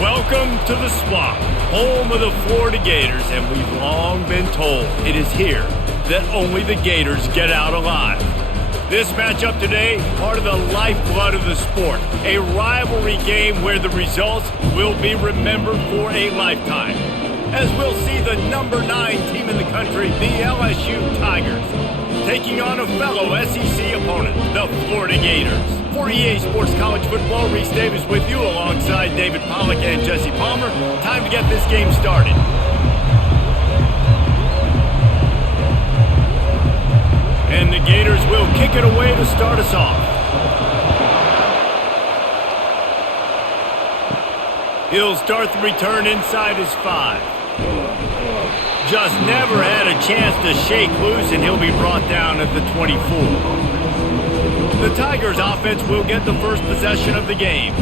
Welcome to the Swamp, home of the Florida Gators, and we've long been told it is here that only the Gators get out alive. This matchup today, part of the lifeblood of the sport, a rivalry game where the results will be remembered for a lifetime. As we'll see the number 9 team in the country, the LSU Tigers, taking on a fellow SEC opponent, the Florida Gators. For EA Sports College Football, Reese Davis with you alongside David Pollack and Jesse Palmer. Time to get this game started. And the Gators will kick it away to start us off. He'll start the return inside his 5. Just never had a chance to shake loose, and he'll be brought down at the 24. The Tigers offense will get the first possession of the game.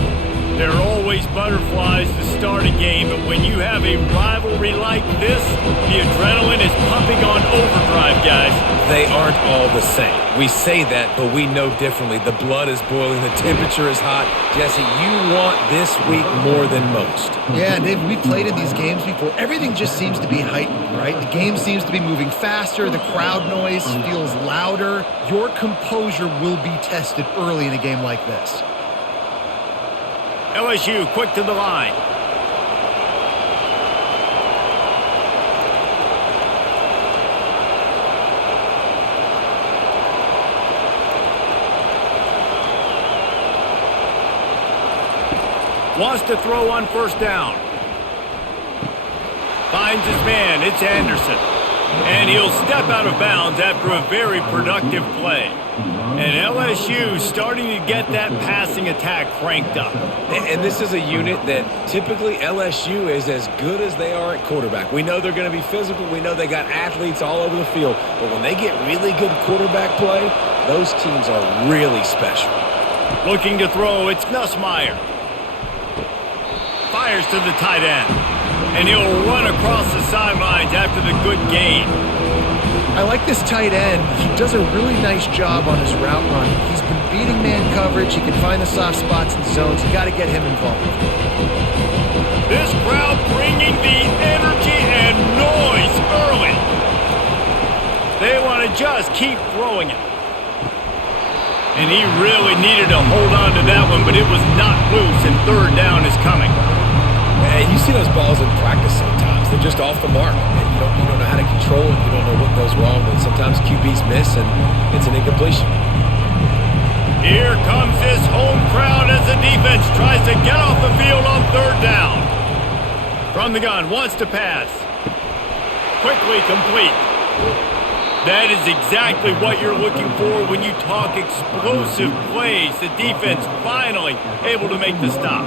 There are always butterflies to start a game, but when you have a rivalry like this, the adrenaline is pumping on overdrive, guys. They aren't all the same. We say that, but we know differently. The blood is boiling. The temperature is hot. Jesse, you want this week more than most. Yeah, Dave, we've played in these games before. Everything just seems to be heightened, right? The game seems to be moving faster. The crowd noise feels louder. Your composure will be tested early in a game like this. LSU quick to the line. Wants to throw on first down. Finds his man. It's Anderson. And he'll step out of bounds after a very productive play. And LSU starting to get that passing attack cranked up. And this is a unit that typically LSU is as good as they are at quarterback. We know they're going to be physical. We know they got athletes all over the field. But when they get really good quarterback play, those teams are really special. Looking to throw, it's Nussmeier. Fires to the tight end. And he'll run across the sidelines after the good gain. I like this tight end. He does a really nice job on his route run. He's been beating man coverage. He can find the soft spots and zones. You got to get him involved. This crowd bringing the energy and noise early. They want to just keep throwing it. And he really needed to hold on to that one, but it was not loose, and third down is coming. Man, you see those balls in practice sometimes. They're just off the mark. And you don't know how to control it. You don't know what goes wrong. But sometimes QBs miss, and it's an incompletion. Here comes this home crowd as the defense tries to get off the field on third down. From the gun, wants to pass. Quickly complete. That is exactly what you're looking for when you talk explosive plays. The defense finally able to make the stop.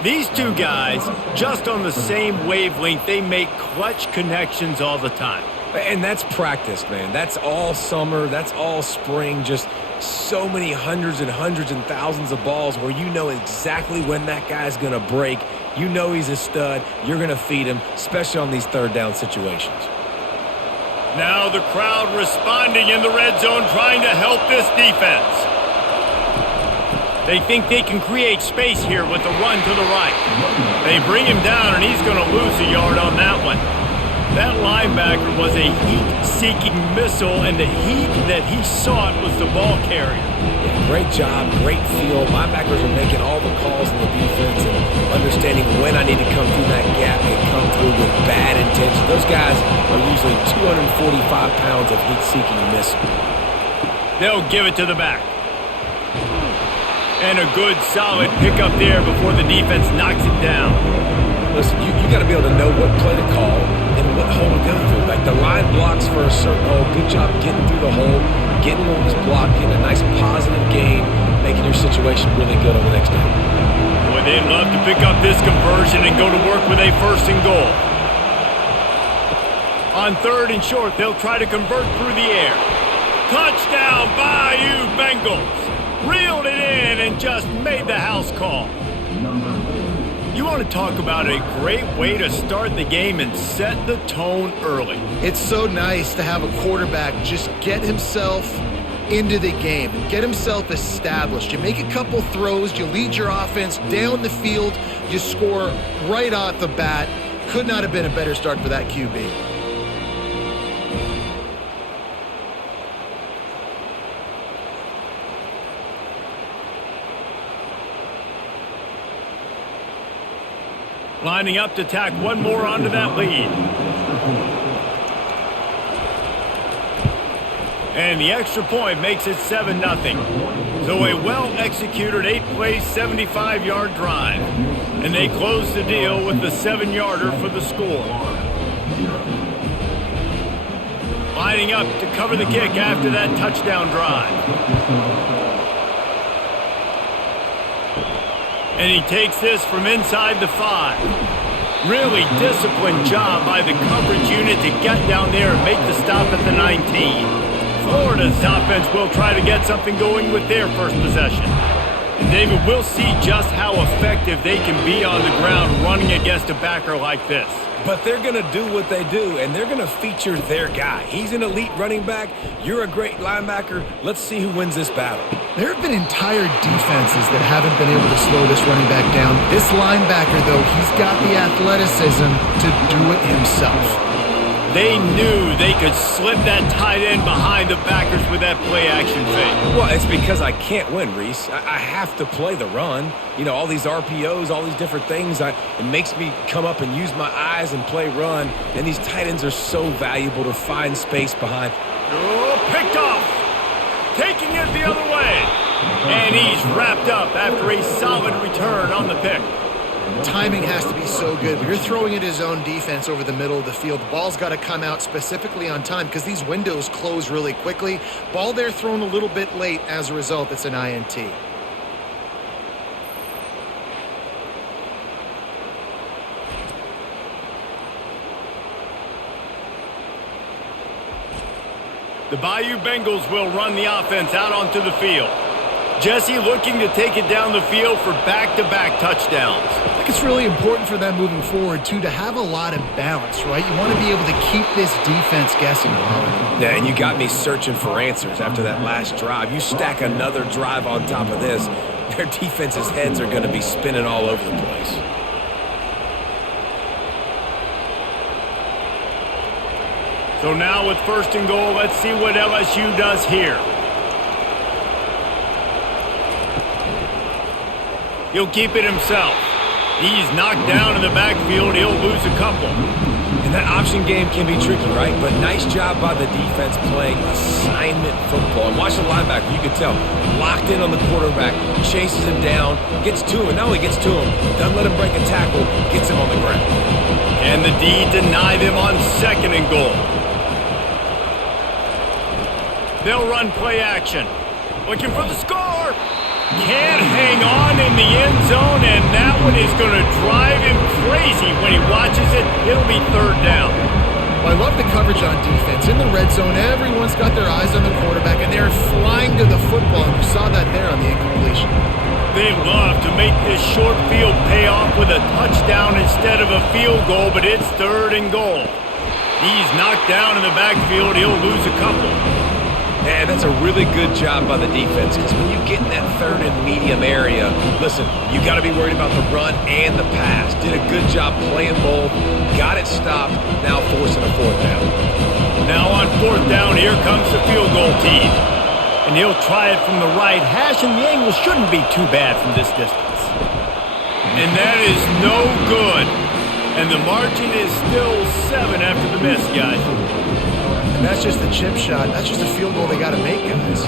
These two guys, just on the same wavelength, they make clutch connections all the time. And that's practice, man. That's all summer. That's all spring. Just so many hundreds and thousands of balls where you know exactly when that guy's going to break. You know he's a stud. You're going to feed him, especially on these third down situations. Now the crowd responding in the red zone, trying to help this defense. They think they can create space here with a run to the right. They bring him down, and he's going to lose a yard on that one. That linebacker was a heat-seeking missile, and the heat that he sought was the ball carrier. Yeah, great job, great feel. Linebackers are making all the calls in the defense and understanding when I need to come through that gap and come through with bad intention. Those guys are usually 245 pounds of heat-seeking missile. They'll give it to the back. And a good, solid pickup there before the defense knocks it down. Listen, you got to be able to know what play to call and what hole to go through. Like the line blocks for a certain hole. Good job getting through the hole, getting what was blocked, getting a nice positive gain, making your situation really good on the next down. Boy, they'd love to pick up this conversion and go to work with a first and goal. On third and short, they'll try to convert through the air. Touchdown, Bayou Bengals. Reeled it in and just made the house call. You want to talk about a great way to start the game and set the tone early. It's so nice to have a quarterback just get himself into the game and get himself established. You make a couple throws, you lead your offense down the field, you score right off the bat. Could not have been a better start for that QB. Lining up to tack one more onto that lead. And the extra point makes it 7-0. So a well-executed 8-play, 75-yard drive. And they close the deal with the 7-yarder for the score. Lining up to cover the kick after that touchdown drive. And he takes this from inside the 5. Really disciplined job by the coverage unit to get down there and make the stop at the 19. Florida's offense will try to get something going with their first possession. And David, we'll see just how effective they can be on the ground running against a backer like this. But they're going to do what they do, and they're going to feature their guy. He's an elite running back. You're a great linebacker. Let's see who wins this battle. There have been entire defenses that haven't been able to slow this running back down. This linebacker, though, he's got the athleticism to do it himself. They knew they could slip that tight end behind the backers with that play-action fake. Well, it's because I can't win, Reese. I have to play the run. You know, all these RPOs, all these different things. It makes me come up and use my eyes and play run. And these tight ends are so valuable to find space behind. Oh, picked off. Taking it the other way. And he's wrapped up after a solid return on the pick. Timing has to be so good. When you're throwing at his own defense over the middle of the field, the ball's got to come out specifically on time because these windows close really quickly. Ball there thrown a little bit late. As a result, it's an INT. The Bayou Bengals will run the offense out onto the field. Jesse looking to take it down the field for back-to-back touchdowns. I think it's really important for them moving forward, too, to have a lot of balance, right? You want to be able to keep this defense guessing. Yeah, and you got me searching for answers after that last drive. You stack another drive on top of this, their defense's heads are going to be spinning all over the place. So now with 1st and goal, let's see what LSU does here. He'll keep it himself. He's knocked down in the backfield. He'll lose a couple. And that option game can be tricky, right? But nice job by the defense playing assignment football. And watch the linebacker. You can tell. Locked in on the quarterback. Chases him down. Gets to him. And not only gets to him, doesn't let him break a tackle. Gets him on the ground. And the D denied him on 2nd and goal. They'll run play action. Looking for the score. Can't hang on in the end zone, and that one is going to drive him crazy when he watches it. It'll be 3rd down. Well, I love the coverage on defense. In the red zone, everyone's got their eyes on the quarterback, and they're flying to the football, and you saw that there on the incompletion. They love to make this short field pay off with a touchdown instead of a field goal, but it's 3rd and goal. He's knocked down in the backfield. He'll lose a couple. And that's a really good job by the defense because when you get in that 3rd and medium area, listen, you got to be worried about the run and the pass. Did a good job playing both, got it stopped, now forcing a 4th down. Now on 4th down, here comes the field goal team. And he'll try it from the right hash, and the angle shouldn't be too bad from this distance. And that is no good. And the margin is still 7 after the miss, guys. And that's just the chip shot. That's just a field goal they got to make, guys.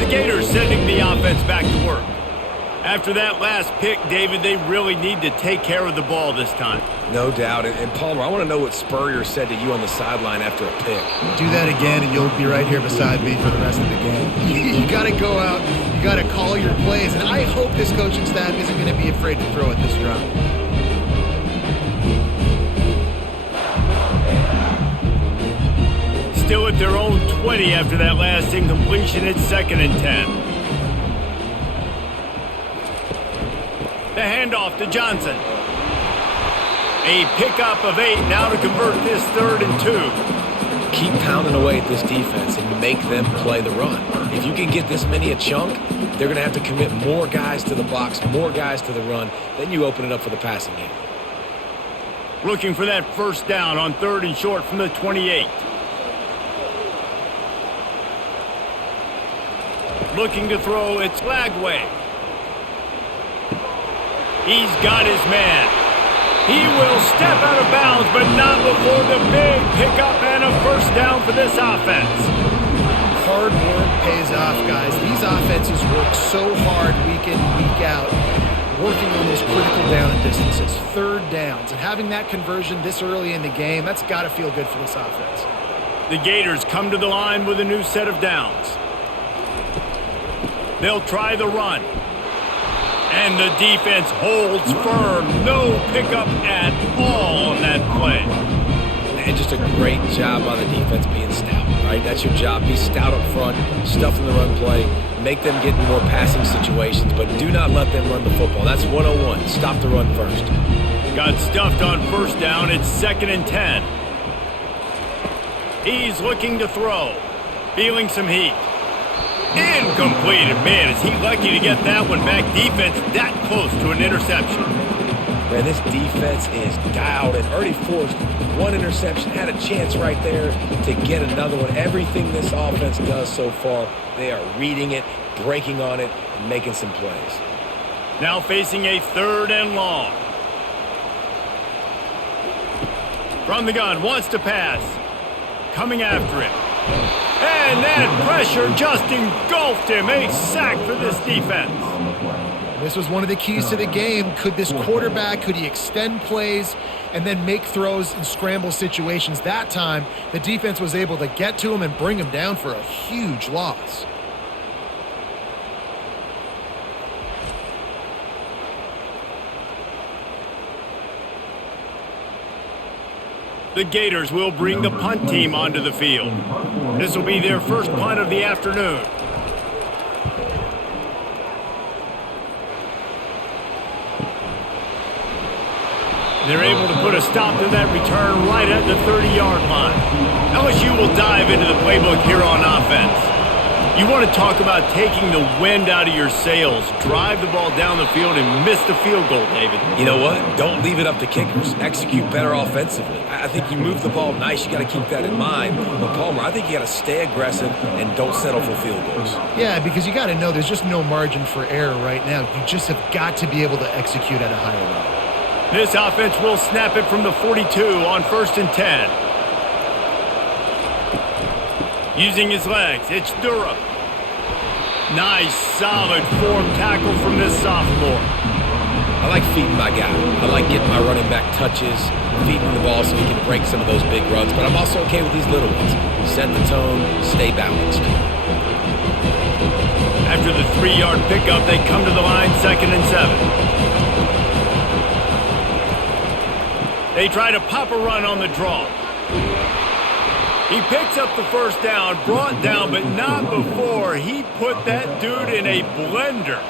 The Gators sending the offense back to work. After that last pick, David, they really need to take care of the ball this time. No doubt. And Palmer, I want to know what Spurrier said to you on the sideline after a pick. Do that again, and you'll be right here beside me for the rest of the game. You got to go out. You got to call your plays. And I hope this coaching staff isn't going to be afraid to throw at this drop. Still at their own 20 after that last incompletion. It's 2nd and 10. The handoff to Johnson. A pickup of 8 now to convert this 3rd and 2. Keep pounding away at this defense and make them play the run. If you can get this many a chunk, they're going to have to commit more guys to the box, more guys to the run. Then you open it up for the passing game. Looking for that 1st down on 3rd and short from the 28. Looking to throw, it's Lagway. He's got his man. He will step out of bounds, but not before the big pickup and a 1st down for this offense. Hard work pays off, guys. These offenses work so hard week in, week out, working on those critical down and distances, 3rd downs, and having that conversion this early in the game, that's got to feel good for this offense. The Gators come to the line with a new set of downs. They'll try the run. And the defense holds firm. No pickup at all on that play. And just a great job by the defense being stout, right? That's your job. Be stout up front, stuff in the run play, make them get in more passing situations, but do not let them run the football. That's 101. Stop the run first. Got stuffed on 1st down. It's 2nd and 10. He's looking to throw. Feeling some heat. Incomplete. Man, is he lucky to get that one back. Defense that close to an interception. Man, this defense is dialed and already forced one interception. Had a chance right there to get another one. Everything this offense does so far, they are reading it, breaking on it, and making some plays. Now facing a 3rd and long. From the gun, wants to pass. Coming after him. And that pressure just engulfed him. A sack for this defense. This was one of the keys to the game. Could this quarterback, could he extend plays and then make throws in scramble situations? That time, the defense was able to get to him and bring him down for a huge loss. The Gators will bring the punt team onto the field. This will be their 1st punt of the afternoon. They're able to put a stop to that return right at the 30-yard line. LSU will dive into the playbook here on offense. You want to talk about taking the wind out of your sails. Drive the ball down the field and miss the field goal, David. You know what? Don't leave it up to kickers. Execute better offensively. I think you move the ball nice. You got to keep that in mind. But, Palmer, I think you got to stay aggressive and don't settle for field goals. Yeah, because you got to know there's just no margin for error right now. You just have got to be able to execute at a higher level. This offense will snap it from the 42 on 1st and 10. Using his legs, it's Durham. Nice, solid form tackle from this sophomore. I like feeding my guy. I like getting my running back touches, feeding the ball so he can break some of those big runs, but I'm also okay with these little ones. Set the tone, stay balanced. After the 3-yard pickup, they come to the line 2nd and 7. They try to pop a run on the draw. He picks up the 1st down, brought down, but not before he put that dude in a blender.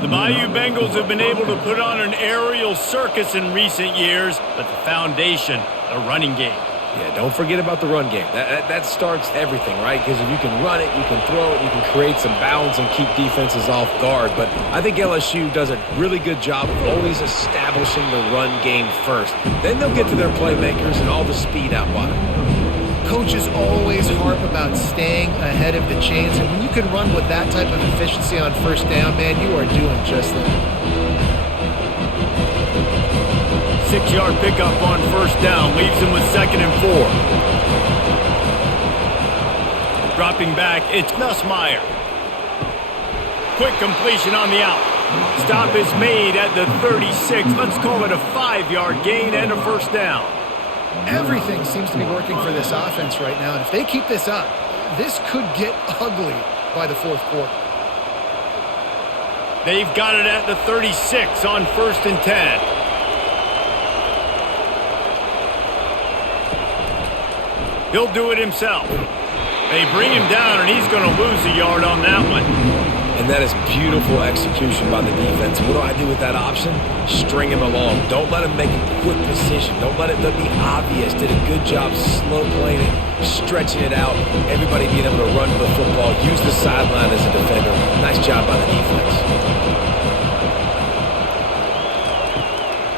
The Bayou Bengals have been able to put on an aerial circus in recent years, but the foundation, the running game. Yeah, don't forget about the run game. That starts everything, right? Because if you can run it, you can throw it, you can create some balance and keep defenses off guard. But I think LSU does a really good job of always establishing the run game first. Then they'll get to their playmakers and all the speed out wide. Coaches always harp about staying ahead of the chains, and when you can run with that type of efficiency on 1st down, man, you are doing just that. 6-yard pickup on 1st down leaves him with 2nd and 4. Dropping back, it's Nussmeier. Quick completion on the out. Stop is made at the 36. Let's call it a 5-yard gain and a 1st down. Everything seems to be working for this offense right now, and if they keep this up, this could get ugly by the 4th quarter. They've got it at the 36 on 1st and 10. He'll do it himself. They bring him down, and he's going to lose a yard on that one. And that is beautiful execution by the defense. What do I do with that option? String him along. Don't let him make a quick decision. Don't let it be obvious. Did a good job slow playing it, stretching it out. Everybody being able to run to the football, use the sideline as a defender. Nice job by the defense.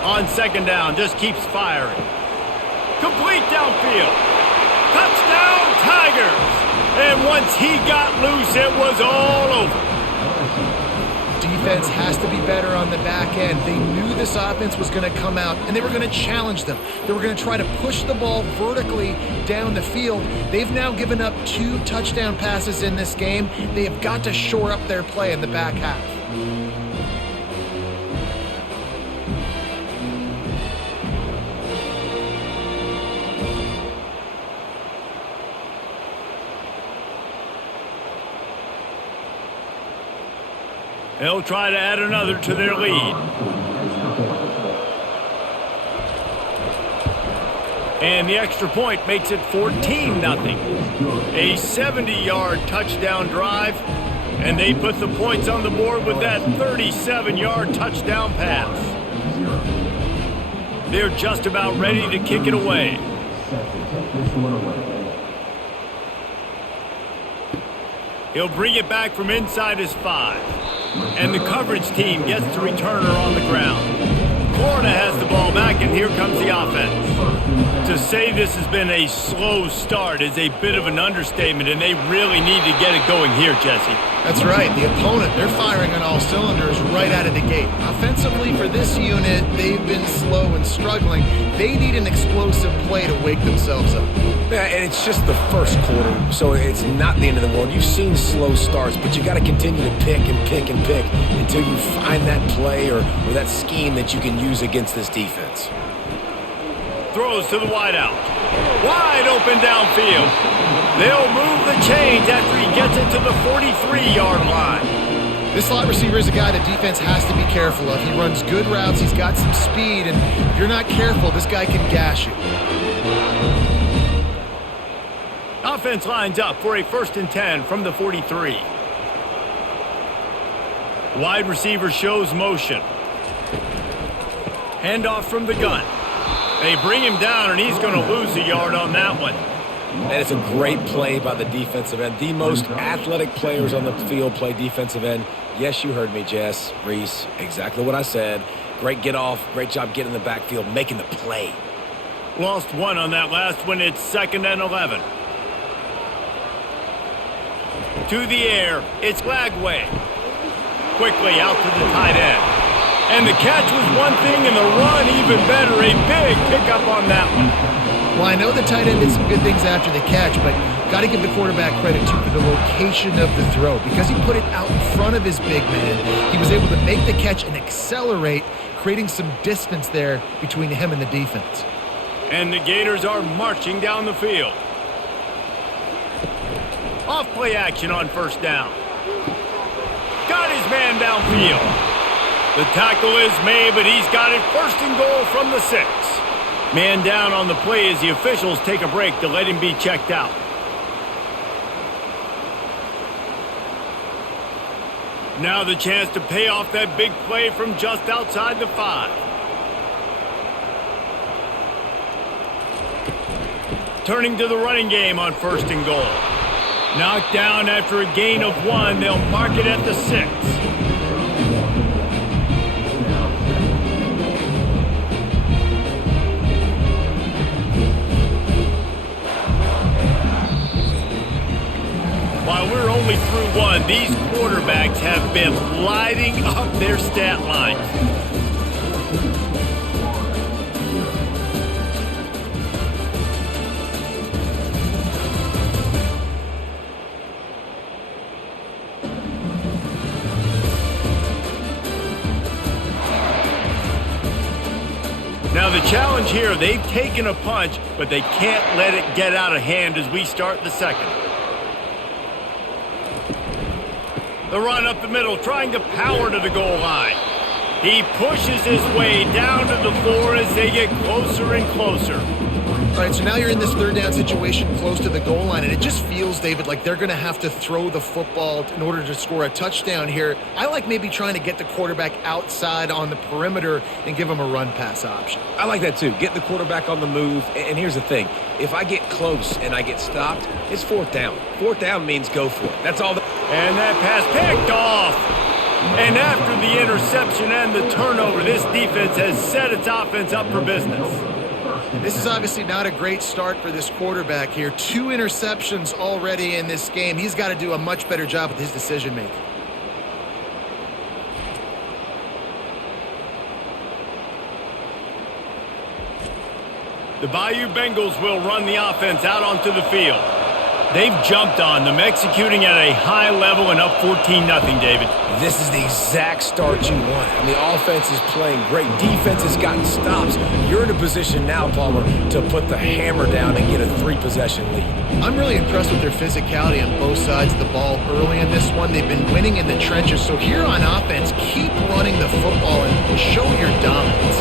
On second down, just keeps firing. Complete downfield. Touchdown, Tigers! And once he got loose, it was all over. Defense has to be better on the back end. They knew this offense was going to come out, and they were going to challenge them. They were going to try to push the ball vertically down the field. They've now given up 2 touchdown passes in this game. They have got to shore up their play in the back half. They'll try to add another to their lead. And the extra point makes it 14-0. A 70-yard touchdown drive, and they put the points on the board with that 37-yard touchdown pass. They're just about ready to kick it away. He'll bring it back from inside his 5. And the coverage team gets the returner on the ground. Florida has the ball back, and here comes the offense. To say this has been a slow start is a bit of an understatement, and they really need to get it going here, Jesse. That's right. The opponent, they're firing on all cylinders right out of the gate. Offensively, for this unit, they've been slow and struggling. They need an explosive play to wake themselves up. Yeah, and it's just the first quarter, so it's not the end of the world. You've seen slow starts, but you got to continue to pick and pick and pick until you find that play or that scheme that you can use against this defense. Throws to the wideout. Wide open downfield. They'll move the chains after he gets it to the 43-yard line. This slot receiver is a guy the defense has to be careful of. He runs good routes. He's got some speed, and if you're not careful, this guy can gash you. Offense lines up for a 1st and 10 from the 43. Wide receiver shows motion. Handoff from the gun. They bring him down, and he's going to lose a yard on that one. And it's a great play by the defensive end. The most athletic players on the field play defensive end. Yes, you heard me, Jess, Reese, exactly what I said. Great get off, great job getting in the backfield, making the play. Lost 1 on that last one. It's 2nd and 11. To the air, it's Lagway. Quickly out to the tight end. And the catch was one thing, and the run even better. A big pickup on that one. Well, I know the tight end did some good things after the catch, but got to give the quarterback credit, too, for the location of the throw. Because he put it out in front of his big man, he was able to make the catch and accelerate, creating some distance there between him and the defense. And the Gators are marching down the field. Off play action on 1st down. Got his man downfield. The tackle is made, but he's got it 1st and goal from the 6. Man down on the play as the officials take a break to let him be checked out. Now the chance to pay off that big play from just outside the 5. Turning to the running game on 1st and goal. Knocked down after a gain of 1. They'll mark it at the 6. While we're only through 1, these quarterbacks have been lighting up their stat lines. Now the challenge here, they've taken a punch, but they can't let it get out of hand as we start the 2nd. The run up the middle, trying to power to the goal line. He pushes his way down to the 4 as they get closer and closer. All right, so now you're in this third down situation close to the goal line, and it just feels, David, like they're going to have to throw the football in order to score a touchdown here. I like maybe trying to get the quarterback outside on the perimeter and give him a run-pass option. I like that too. Get the quarterback on the move. And here's the thing. If I get close and I get stopped, it's fourth down. Fourth down means go for it. That's all. And that pass picked off. And after the interception and the turnover, this defense has set its offense up for business. This is obviously not a great start for this quarterback here. 2 interceptions already in this game. He's got to do a much better job with his decision-making. The Bayou Bengals will run the offense out onto the field. They've jumped on them, executing at a high level and up 14-0, David. This is the exact start you want. I mean, the offense is playing great. Defense has gotten stops. You're in a position now, Palmer, to put the hammer down and get a 3-possession lead. I'm really impressed with their physicality on both sides of the ball early in this one. They've been winning in the trenches. So here on offense, keep running the football and show your dominance.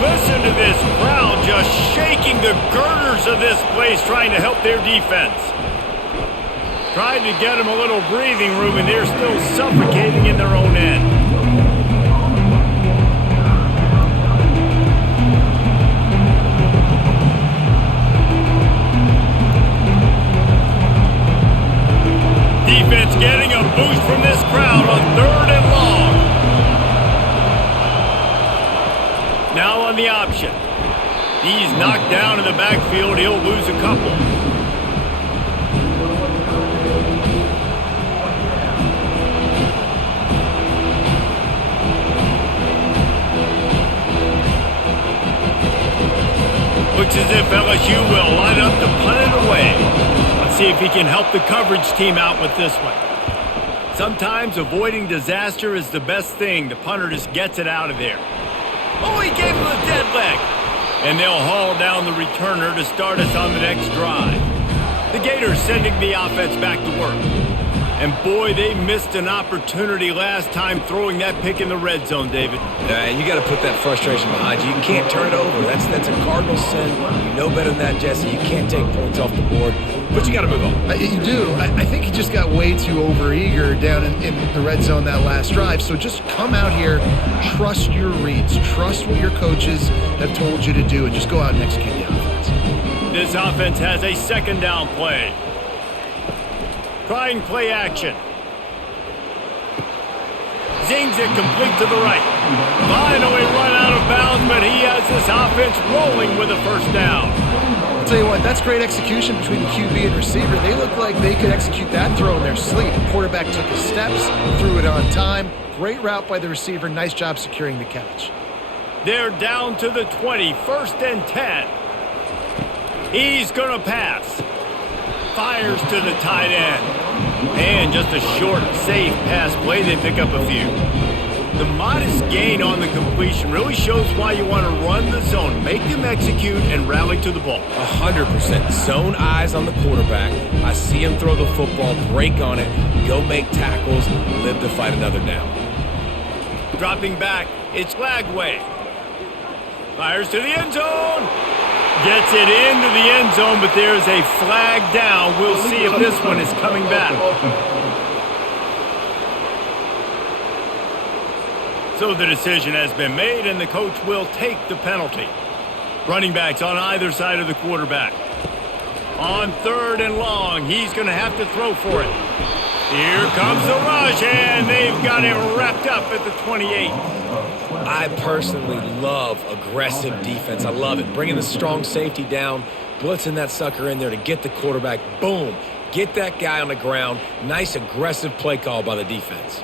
Listen to this crowd just shaking the girders of this place, trying to help their defense. Tried to get them a little breathing room, and they're still suffocating in their own end. Defense getting a boost from this crowd on 3rd and long. Now on the option. He's knocked down in the backfield. He'll lose a couple. Looks as if LSU will line up to punt it away. Let's see if he can help the coverage team out with this one. Sometimes avoiding disaster is the best thing. The punter just gets it out of there. Oh, he gave him a dead leg. And they'll haul down the returner to start us on the next drive. The Gators sending the offense back to work. And boy, they missed an opportunity last time throwing that pick in the red zone, David. You got to put that frustration behind you. You can't turn it over. That's a cardinal sin. You know better than that, Jesse. You can't take points off the board. But you got to move on. You do. I think he just got way too overeager down in the red zone that last drive. So just come out here, trust your reads, trust what your coaches have told you to do, and just go out and execute the offense. This offense has a 2nd down play. Trying play action. Zings it complete to the right. Finally run out of bounds, but he has this offense rolling with a 1st down. I'll tell you what, that's great execution between the QB and receiver. They look like they could execute that throw in their sleep. The quarterback took his steps, threw it on time. Great route by the receiver. Nice job securing the catch. They're down to the 20, 1st and 10. He's going to pass. Fires to the tight end. And just a short, safe pass play. They pick up a few. The modest gain on the completion really shows why you want to run the zone. Make them execute and rally to the ball. 100%. Zone eyes on the quarterback. I see him throw the football, break on it, go make tackles, live to fight another down. Dropping back, it's Lagway. Fires to the end zone. Gets it into the end zone, but there's a flag down. We'll see if this one is coming back. So the decision has been made, and the coach will take the penalty. Running backs on either side of the quarterback. On 3rd and long, he's going to have to throw for it. Here comes the rush, and they've got him wrapped up at the 28. I personally love aggressive defense. I love it. Bringing the strong safety down, blitzing that sucker in there to get the quarterback. Boom. Get that guy on the ground. Nice aggressive play call by the defense.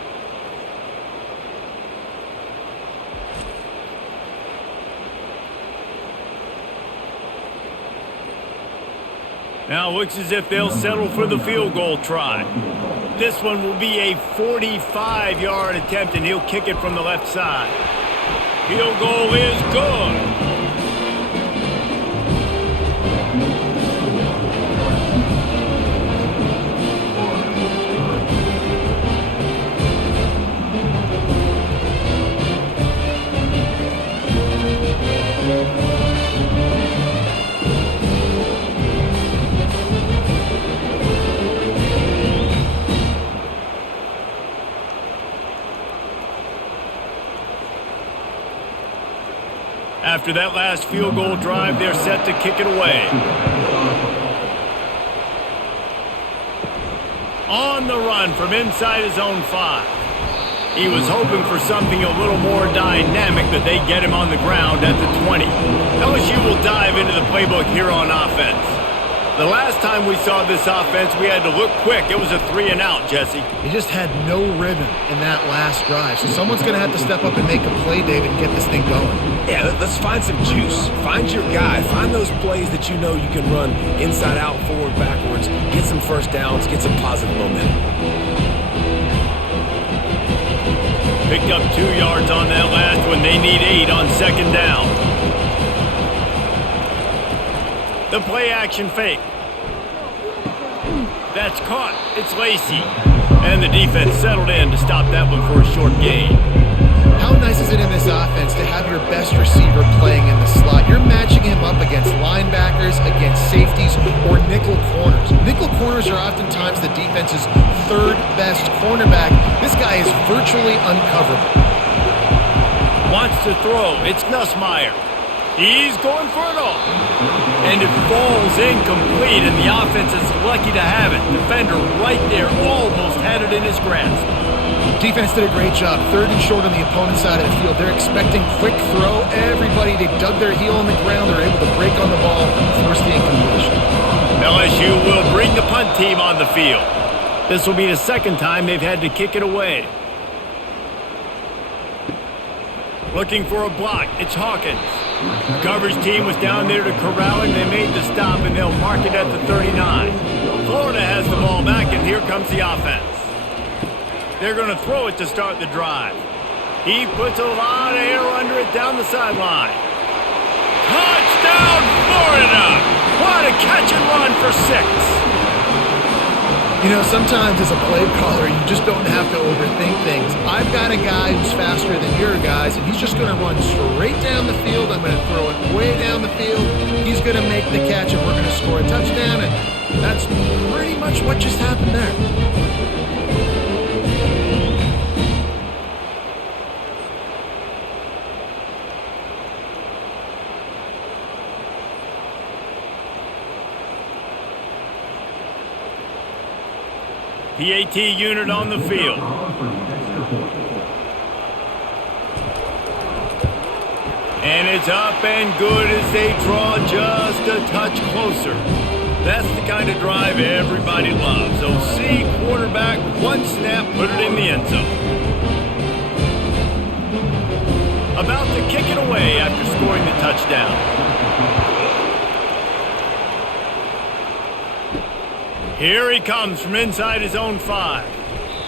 Now looks as if they'll settle for the field goal try. This one will be a 45-yard attempt, and he'll kick it from the left side. Field goal is good. After that last field goal drive, they're set to kick it away. On the run from inside his own 5. He was hoping for something a little more dynamic, but they get him on the ground at the 20. LSU will dive into the playbook here on offense. The last time we saw this offense, we had to look quick. It was a 3-and-out, Jesse. He just had no rhythm in that last drive. So someone's going to have to step up and make a play, David, and get this thing going. Yeah, let's find some juice. Find your guy. Find those plays that you know you can run inside out, forward, backwards. Get some first downs. Get some positive momentum. Picked up 2 yards on that last one. They need 8 on second down. The play-action fake. That's caught. It's Lacey. And the defense settled in to stop that one for a short gain. How nice is it in this offense to have your best receiver playing in the slot? You're matching him up against linebackers, against safeties, or nickel corners. Nickel corners are oftentimes the defense's third best cornerback. This guy is virtually uncoverable. Wants to throw. It's Nussmeier. He's going for it all. And it falls incomplete, and the offense is lucky to have it. Defender right there almost had it in his grasp. Defense did a great job. 3rd and short on the opponent's side of the field. They're expecting quick throw. Everybody, they dug their heel on the ground. They're able to break on the ball, force the incompletion. LSU will bring the punt team on the field. This will be the second time they've had to kick it away. Looking for a block. It's Hawkins. The coverage team was down there to corral him. They made the stop, and they'll mark it at the 39. Florida has the ball back, and here comes the offense. They're going to throw it to start the drive. He puts a lot of air under it down the sideline. Touchdown, Florida! What a catch and run for 6. You know, sometimes as a play caller, you just don't have to overthink things. I've got a guy who's faster than your guys, and he's just going to run straight down the field. I'm going to throw it way down the field. He's going to make the catch, and we're going to score a touchdown, and that's pretty much what just happened there. PAT unit on the field. And it's up and good as they draw just a touch closer. That's the kind of drive everybody loves. OC quarterback, one snap, put it in the end zone. About to kick it away after scoring the touchdown. Here he comes from inside his own 5.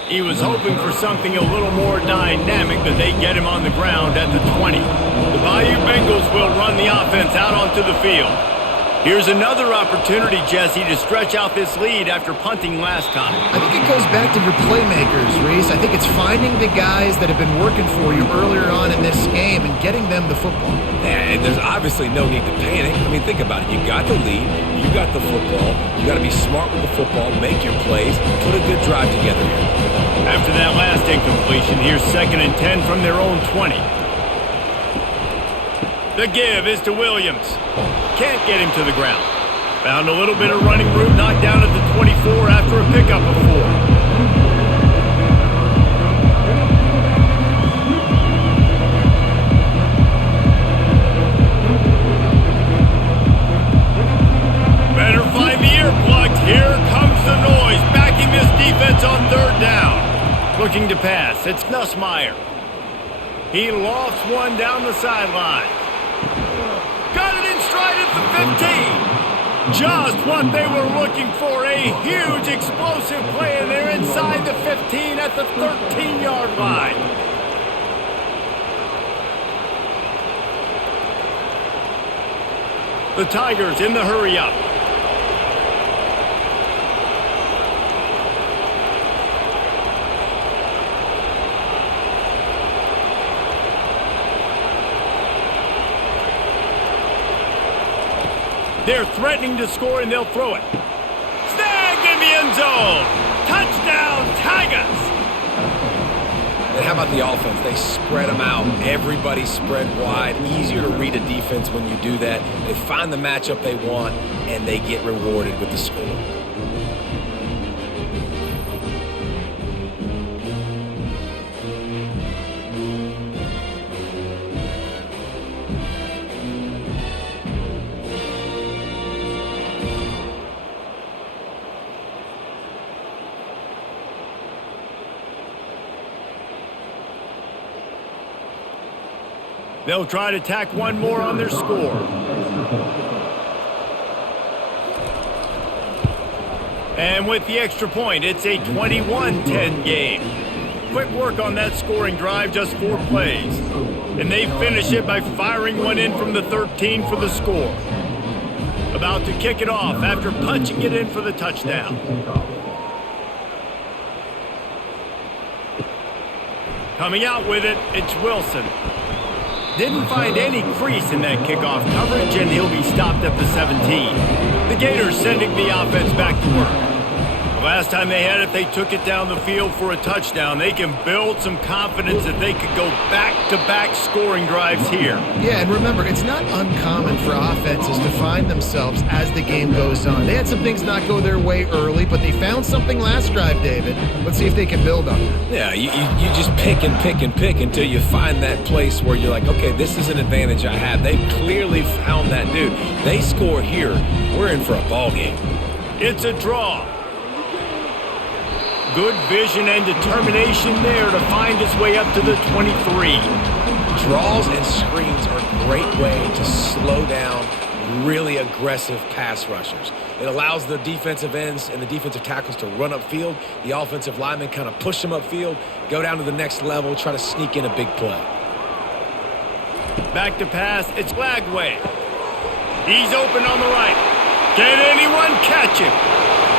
He was hoping for something a little more dynamic, but they get him on the ground at the 20. The Bayou Bengals will run the offense out onto the field. Here's another opportunity, Jesse, to stretch out this lead after punting last time. I think it goes back to your playmakers, Reese. I think it's finding the guys that have been working for you earlier on in this game and getting them the football. And there's obviously no need to panic. I mean, think about it. You got the lead. You got the football. You got to be smart with the football, make your plays, put a good drive together here. After that last incompletion, here's 2nd and 10 from their own 20. The give is to Williams. Can't get him to the ground. Found a little bit of running room, knocked down at the 24 after a pickup of 4. Better find the earplugs. Here comes the noise, backing this defense on 3rd down. Looking to pass, it's Nussmeier. He lofts one down the sideline. Got it in stride at the 15. Just what they were looking for. A huge explosive play, and they're inside the 15 at the 13-yard line. The Tigers in the hurry-up. They're threatening to score, and they'll throw it. Snagged in the end zone. Touchdown, Tigers. And how about the offense? They spread them out. Everybody spread wide. Easier to read a defense when you do that. They find the matchup they want, and they get rewarded with the score. They'll try to tack one more on their score. And with the extra point, it's a 21-10 game. Quick work on that scoring drive, just 4 plays. And they finish it by firing one in from the 13 for the score. About to kick it off after punching it in for the touchdown. Coming out with it, it's Wilson. Didn't find any crease in that kickoff coverage, and he'll be stopped at the 17. The Gators sending the offense back to work. The last time they had it, they took it down the field for a touchdown. They can build some confidence that they could go back-to-back scoring drives here. Yeah, and remember, it's not uncommon for offenses to find themselves as the game goes on. They had some things not go their way early, but they found something last drive, David. Let's see if they can build on that. Yeah, you just pick and pick and pick until you find that place where you're like, okay, this is an advantage I have. They clearly found that dude. They score here, we're in for a ball game. It's a draw. Good vision and determination there to find his way up to the 23. Draws and screens are a great way to slow down really aggressive pass rushers. It allows the defensive ends and the defensive tackles to run upfield. The offensive linemen kind of push them upfield, go down to the next level, try to sneak in a big play. Back to pass, it's Lagway. He's open on the right. Can anyone catch him?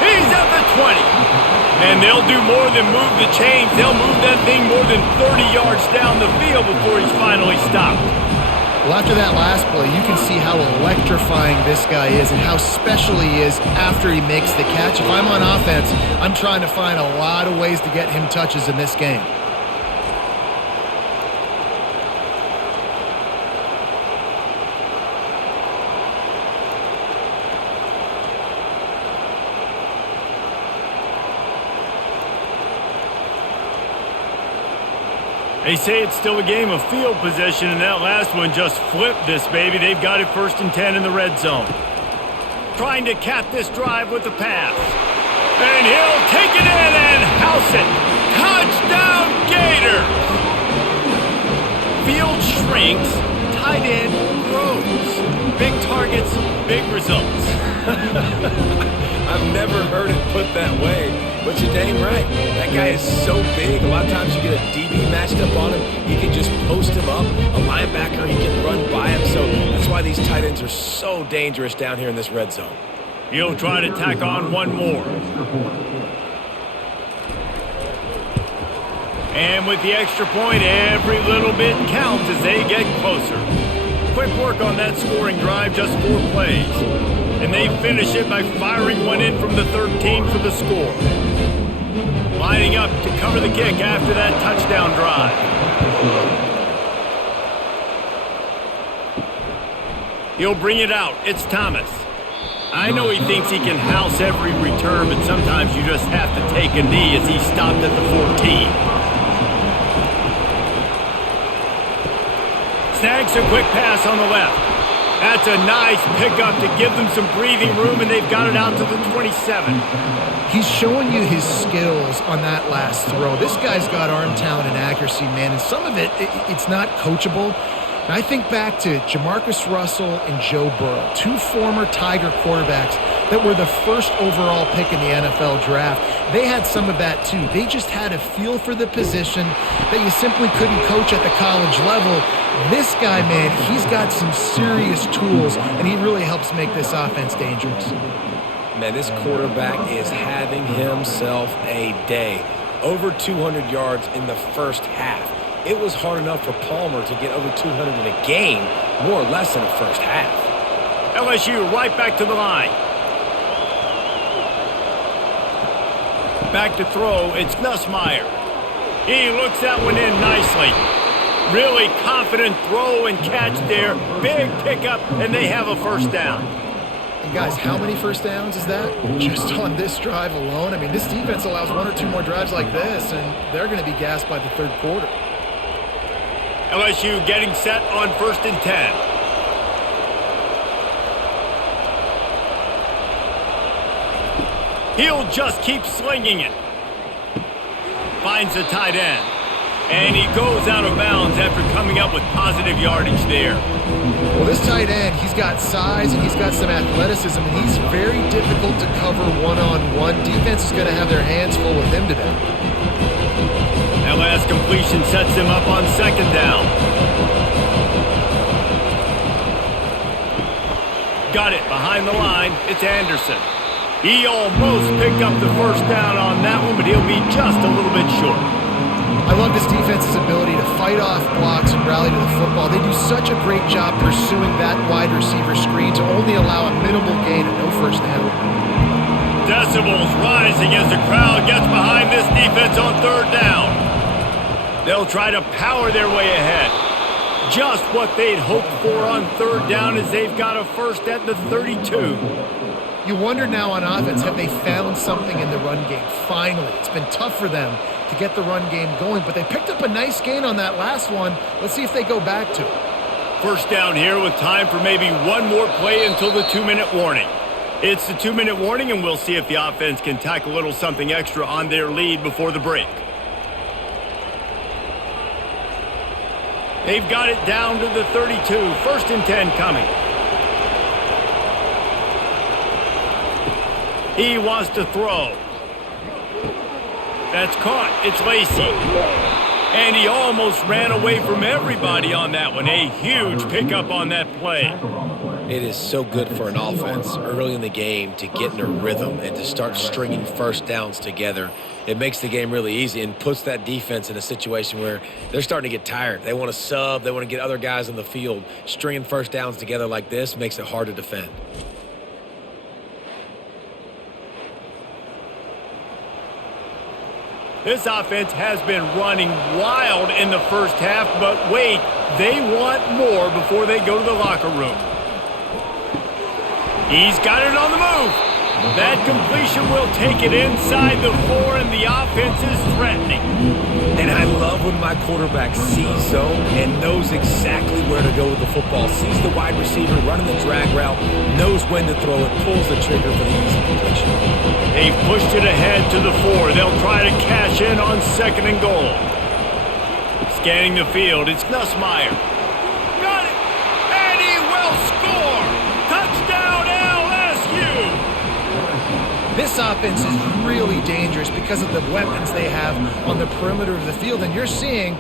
He's at the 20. And they'll do more than move the chains. They'll move that thing more than 30 yards down the field before he's finally stopped. Well, after that last play, you can see how electrifying this guy is and how special he is after he makes the catch. If I'm on offense, I'm trying to find a lot of ways to get him touches in this game. They say it's still a game of field position, and that last one just flipped this baby. They've got it 1st and 10 in the red zone. Trying to cap this drive with a pass. And he'll take it in and house it. Touchdown Gators! Field shrinks, tight end grows. Big targets, big results. I've never heard it put that way, but you're dang right. That guy is so big. A lot of times you get a DB matched up on him. You can just post him up. A linebacker, he can run by him. So that's why these tight ends are so dangerous down here in this red zone. He'll try to tack on one more. And with the extra point, every little bit counts as they get closer. Quick work on that scoring drive, just 4 plays. And they finish it by firing one in from the 13 for the score. Lining up to cover the kick after that touchdown drive. He'll bring it out. It's Thomas. I know he thinks he can house every return, but sometimes you just have to take a knee as he stopped at the 14. Snags a quick pass on the left. That's a nice pickup to give them some breathing room, and they've got it out to the 27. He's showing you his skills on that last throw. This guy's got arm talent and accuracy, man, and some of it's not coachable. And I think back to Jamarcus Russell and Joe Burrow, 2 former Tiger quarterbacks that were the first overall pick in the NFL draft. They had some of that too. They just had a feel for the position that you simply couldn't coach at the college level. This guy, man, he's got some serious tools, and he really helps make this offense dangerous. Man, this quarterback is having himself a day. Over 200 yards in the first half. It was hard enough for Palmer to get over 200 in a game, more or less in the first half. LSU right back to the line. Back to throw, it's Nussmeier. He looks that one in nicely. Really confident throw and catch there. Big pickup, and they have a first down. And guys, how many first downs is that? Just on this drive alone? I mean, this defense allows one or two more drives like this, and they're going to be gassed by the third quarter. LSU getting set on 1st and 10. He'll just keep slinging it. Finds the tight end. And he goes out of bounds after coming up with positive yardage there. Well, this tight end, he's got size and he's got some athleticism, and he's very difficult to cover one-on-one. Defense is going to have their hands full with him today. That last completion sets him up on 2nd down. Got it behind the line. It's Anderson. He almost picked up the first down on that one, but he'll be just a little bit short. I love this defense's ability to fight off blocks and rally to the football. They do such a great job pursuing that wide receiver screen to only allow a minimal gain and no first down. Decibels rising as the crowd gets behind this defense on 3rd down. They'll try to power their way ahead. Just what they'd hoped for on 3rd down as they've got a first at the 32. You wonder now on offense, have they found something in the run game? Finally, it's been tough for them to get the run game going, but they picked up a nice gain on that last one. Let's see if they go back to it. First down here with time for maybe one more play until the 2-minute warning. It's the 2-minute warning, and we'll see if the offense can tack a little something extra on their lead before the break. They've got it down to the 32. 1st and 10 coming. He wants to throw. That's caught. It's Lacey. And he almost ran away from everybody on that one. A huge pickup on that play. It is so good for an offense early in the game to get in a rhythm and to start stringing first downs together. It makes the game really easy and puts that defense in a situation where they're starting to get tired. They want to sub. They want to get other guys on the field. Stringing first downs together like this makes it hard to defend. This offense has been running wild in the first half, but wait, they want more before they go to the locker room. He's got it on the move. That completion will take it inside the 4, and the offense is threatening. And I love when my quarterback sees zone and knows exactly where to go with the football. Sees the wide receiver running the drag route, knows when to throw it, pulls the trigger for the easy completion. They've pushed it ahead to the 4. They'll try to cash in on 2nd and goal. Scanning the field, it's Nussmeier. Got it! And he will score! Touchdown LSU! This offense is really dangerous because of the weapons they have on the perimeter of the field. And you're seeing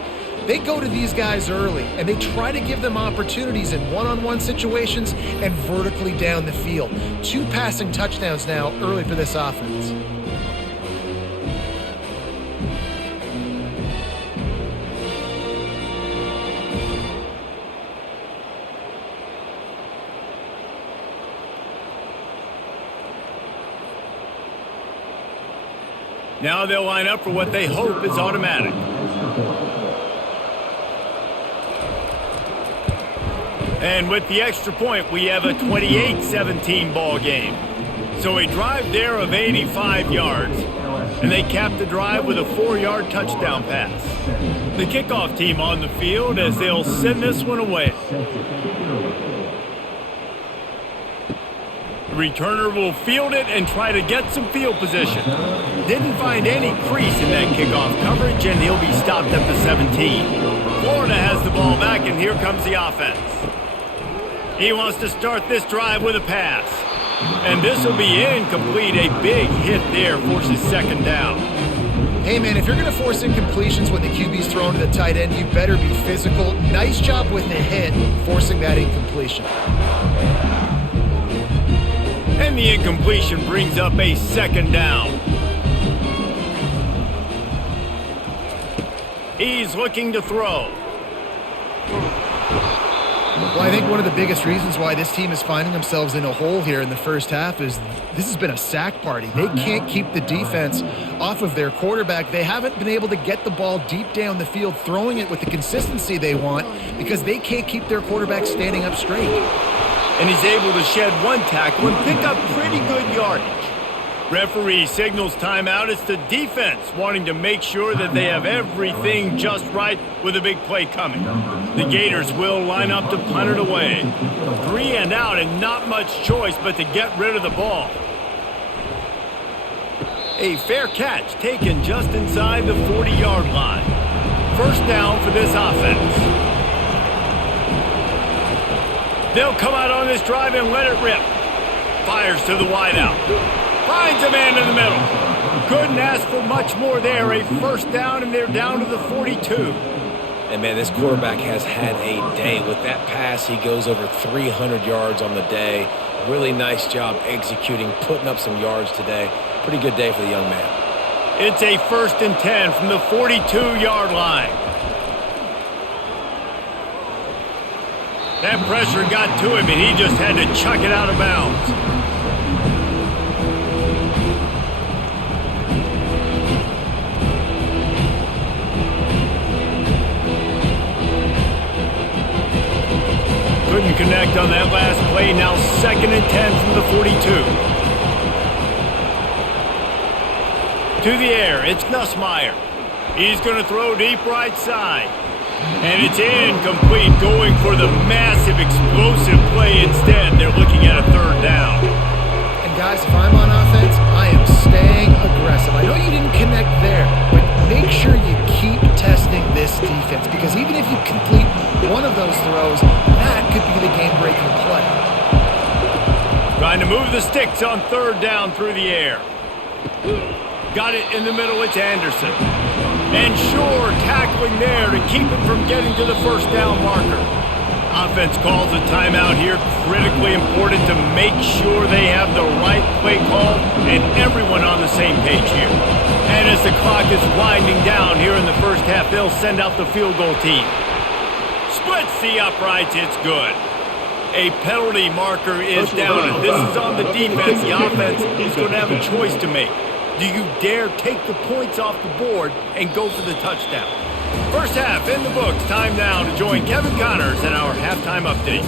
they go to these guys early, and they try to give them opportunities in one-on-one situations and vertically down the field. 2 passing touchdowns now early for this offense. Now they'll line up for what they hope is automatic. And with the extra point, we have a 28-17 ball game. So a drive there of 85 yards. And they cap the drive with a 4-yard touchdown pass. The kickoff team on the field as they'll send this one away. The returner will field it and try to get some field position. Didn't find any crease in that kickoff coverage, and he'll be stopped at the 17. Florida has the ball back, and here comes the offense. He wants to start this drive with a pass. And this will be incomplete. A big hit there forces 2nd down. Hey, man, if you're going to force incompletions when the QB's thrown to the tight end, you better be physical. Nice job with the hit, forcing that incompletion. And the incompletion brings up a 2nd down. He's looking to throw. Well, I think one of the biggest reasons why this team is finding themselves in a hole here in the first half is this has been a sack party. They can't keep the defense off of their quarterback. They haven't been able to get the ball deep down the field, throwing it with the consistency they want because they can't keep their quarterback standing up straight. And he's able to shed one tackle and pick up pretty good yardage. Referee signals timeout. It's the defense wanting to make sure that they have everything just right with a big play coming. The Gators will line up to punt it away. 3 and out and not much choice but to get rid of the ball. A fair catch taken just inside the 40-yard line. First down for this offense. They'll come out on this drive and let it rip. Fires to the wideout. Finds a man in the middle. Couldn't ask for much more there. A first down, and they're down to the 42. And, man, this quarterback has had a day. With that pass, he goes over 300 yards on the day. Really nice job executing, putting up some yards today. Pretty good day for the young man. It's a 1st and 10 from the 42-yard line. That pressure got to him, and he just had to chuck it out of bounds. Couldn't connect on that last play. Now 2nd and 10 from the 42. To the air, it's Nussmeier. He's going to throw deep right side. And it's incomplete, going for the massive explosive play instead. They're looking at a 3rd down. And guys, if I'm on offense, I am staying aggressive. I know you didn't connect there, but make sure you keep testing this defense because even if you complete one of those throws, that could be the game-breaking play. Trying to move the sticks on 3rd down through the air. Got it in the middle, it's Anderson. And sure, tackling there to keep him from getting to the 1st down marker. Offense calls a timeout here. Critically important to make sure they have the right play call and everyone on the same page here. And as the clock is winding down here in the first half, they'll send out the field goal team. Splits the uprights, it's good. A penalty marker is down, and this is on the defense. The offense is going to have a choice to make. Do you dare take the points off the board and go for the touchdown? First half in the books. Time now to join Kevin Connors in our halftime update.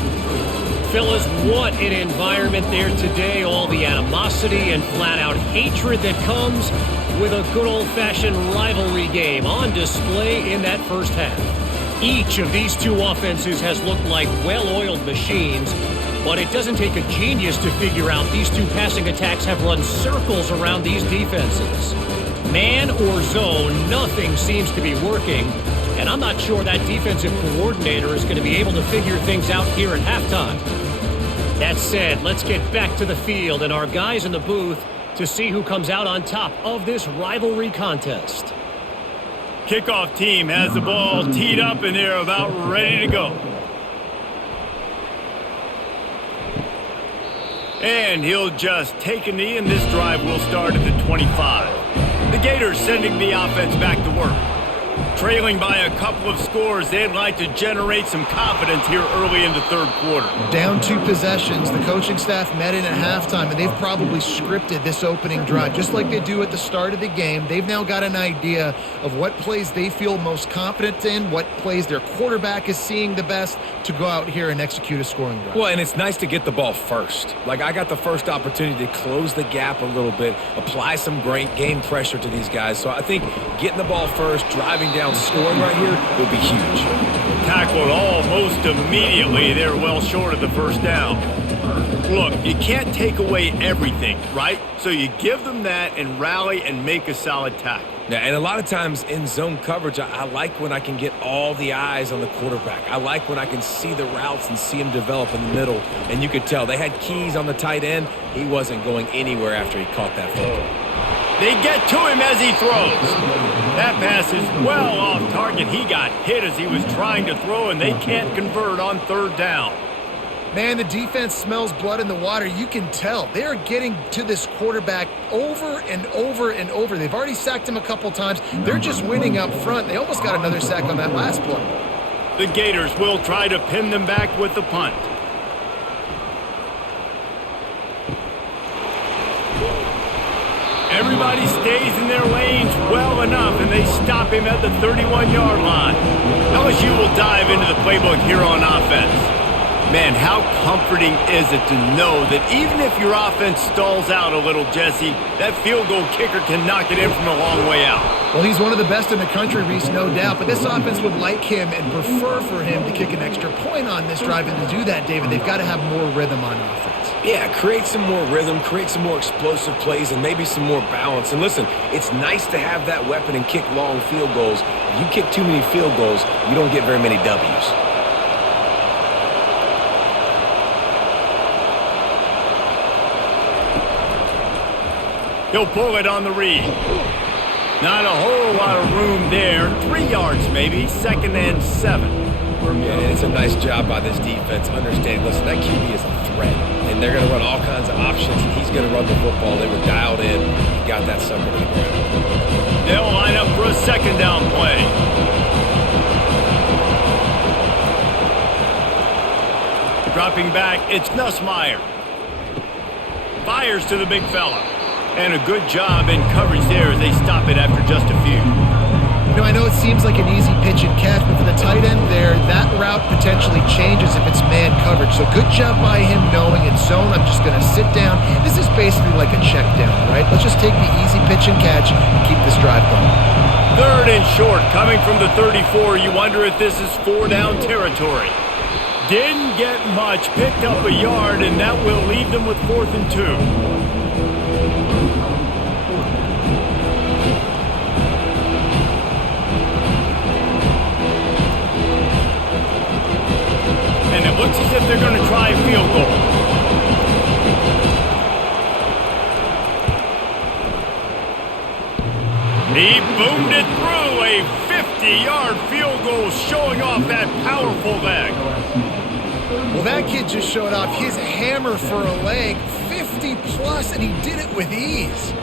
Fellas, what an environment there today. All the animosity and flat-out hatred that comes with a good old-fashioned rivalry game on display in that first half. Each of these two offenses has looked like well-oiled machines, but it doesn't take a genius to figure out these two passing attacks have run circles around these defenses. Man or zone, nothing seems to be working, and I'm not sure that defensive coordinator is going to be able to figure things out here at halftime. That said, let's get back to the field and our guys in the booth to see who comes out on top of this rivalry contest. Kickoff team has the ball teed up and they're about ready to go. And he'll just take a knee, and this drive will start at the 25. The Gators sending the offense back to work. Trailing by a couple of scores, they'd like to generate some confidence here early in the 3rd quarter. Down 2 possessions, the coaching staff met in at halftime, and they've probably scripted this opening drive, just like they do at the start of the game. They've now got an idea of what plays they feel most confident in, what plays their quarterback is seeing the best to go out here and execute a scoring drive. Well, and it's nice to get the ball first. Like, I got the first opportunity to close the gap a little bit, apply some great game pressure to these guys. So I think getting the ball first, driving down, scoring right here would be huge. Tackled almost immediately. They're well short of the 1st down. Look, you can't take away everything, right? So you give them that and rally and make a solid tackle. Yeah, and a lot of times in zone coverage, I like when I can get all the eyes on the quarterback. I like when I can see the routes and see him develop in the middle. And you could tell they had keys on the tight end. He wasn't going anywhere after he caught that football. They get to him as he throws. That pass is well off target. He got hit as he was trying to throw, and they can't convert on 3rd down. Man, the defense smells blood in the water. You can tell. They are getting to this quarterback over and over and over. They've already sacked him a couple times. They're just winning up front. They almost got another sack on that last play. The Gators will try to pin them back with the punt. Everybody stays in their lanes well enough, and they stop him at the 31-yard line. LSU will dive into the playbook here on offense. Man, how comforting is it to know that even if your offense stalls out a little, Jesse, that field goal kicker can knock it in from a long way out. Well, he's one of the best in the country, Reese, no doubt. But this offense would like him and prefer for him to kick an extra point on this drive. And to do that, David, they've got to have more rhythm on offense. Yeah, create some more rhythm, create some more explosive plays, and maybe some more balance. And listen, it's nice to have that weapon and kick long field goals. If you kick too many field goals, you don't get very many W's. He'll pull it on the read. Not a whole lot of room there. 3 yards maybe, 2nd and 7. Yeah, and it's a nice job by this defense. Understand, listen, that QB is a threat, and they're going to run all kinds of options, and he's going to run the football. They were dialed in and got that sucker to the ground. They'll line up for a 2nd down play. Dropping back, it's Nussmeier. Fires to the big fella. And a good job in coverage there as they stop it after just a few. You know, I know it seems like an easy pitch and catch, but for the tight end there, that route potentially changes if it's man coverage. So good job by him knowing it's zone. I'm just going to sit down. This is basically like a check down, right? Let's just take the easy pitch and catch and keep this drive going. 3rd and short coming from the 34. You wonder if this is 4-down territory. Didn't get much, picked up a yard, and that will leave them with 4th and 2. And it looks as if they're going to try a field goal. He boomed it through a 50-yard field goal, showing off that powerful leg. Well, that kid just showed off his hammer for a leg, 50-plus, and he did it with ease.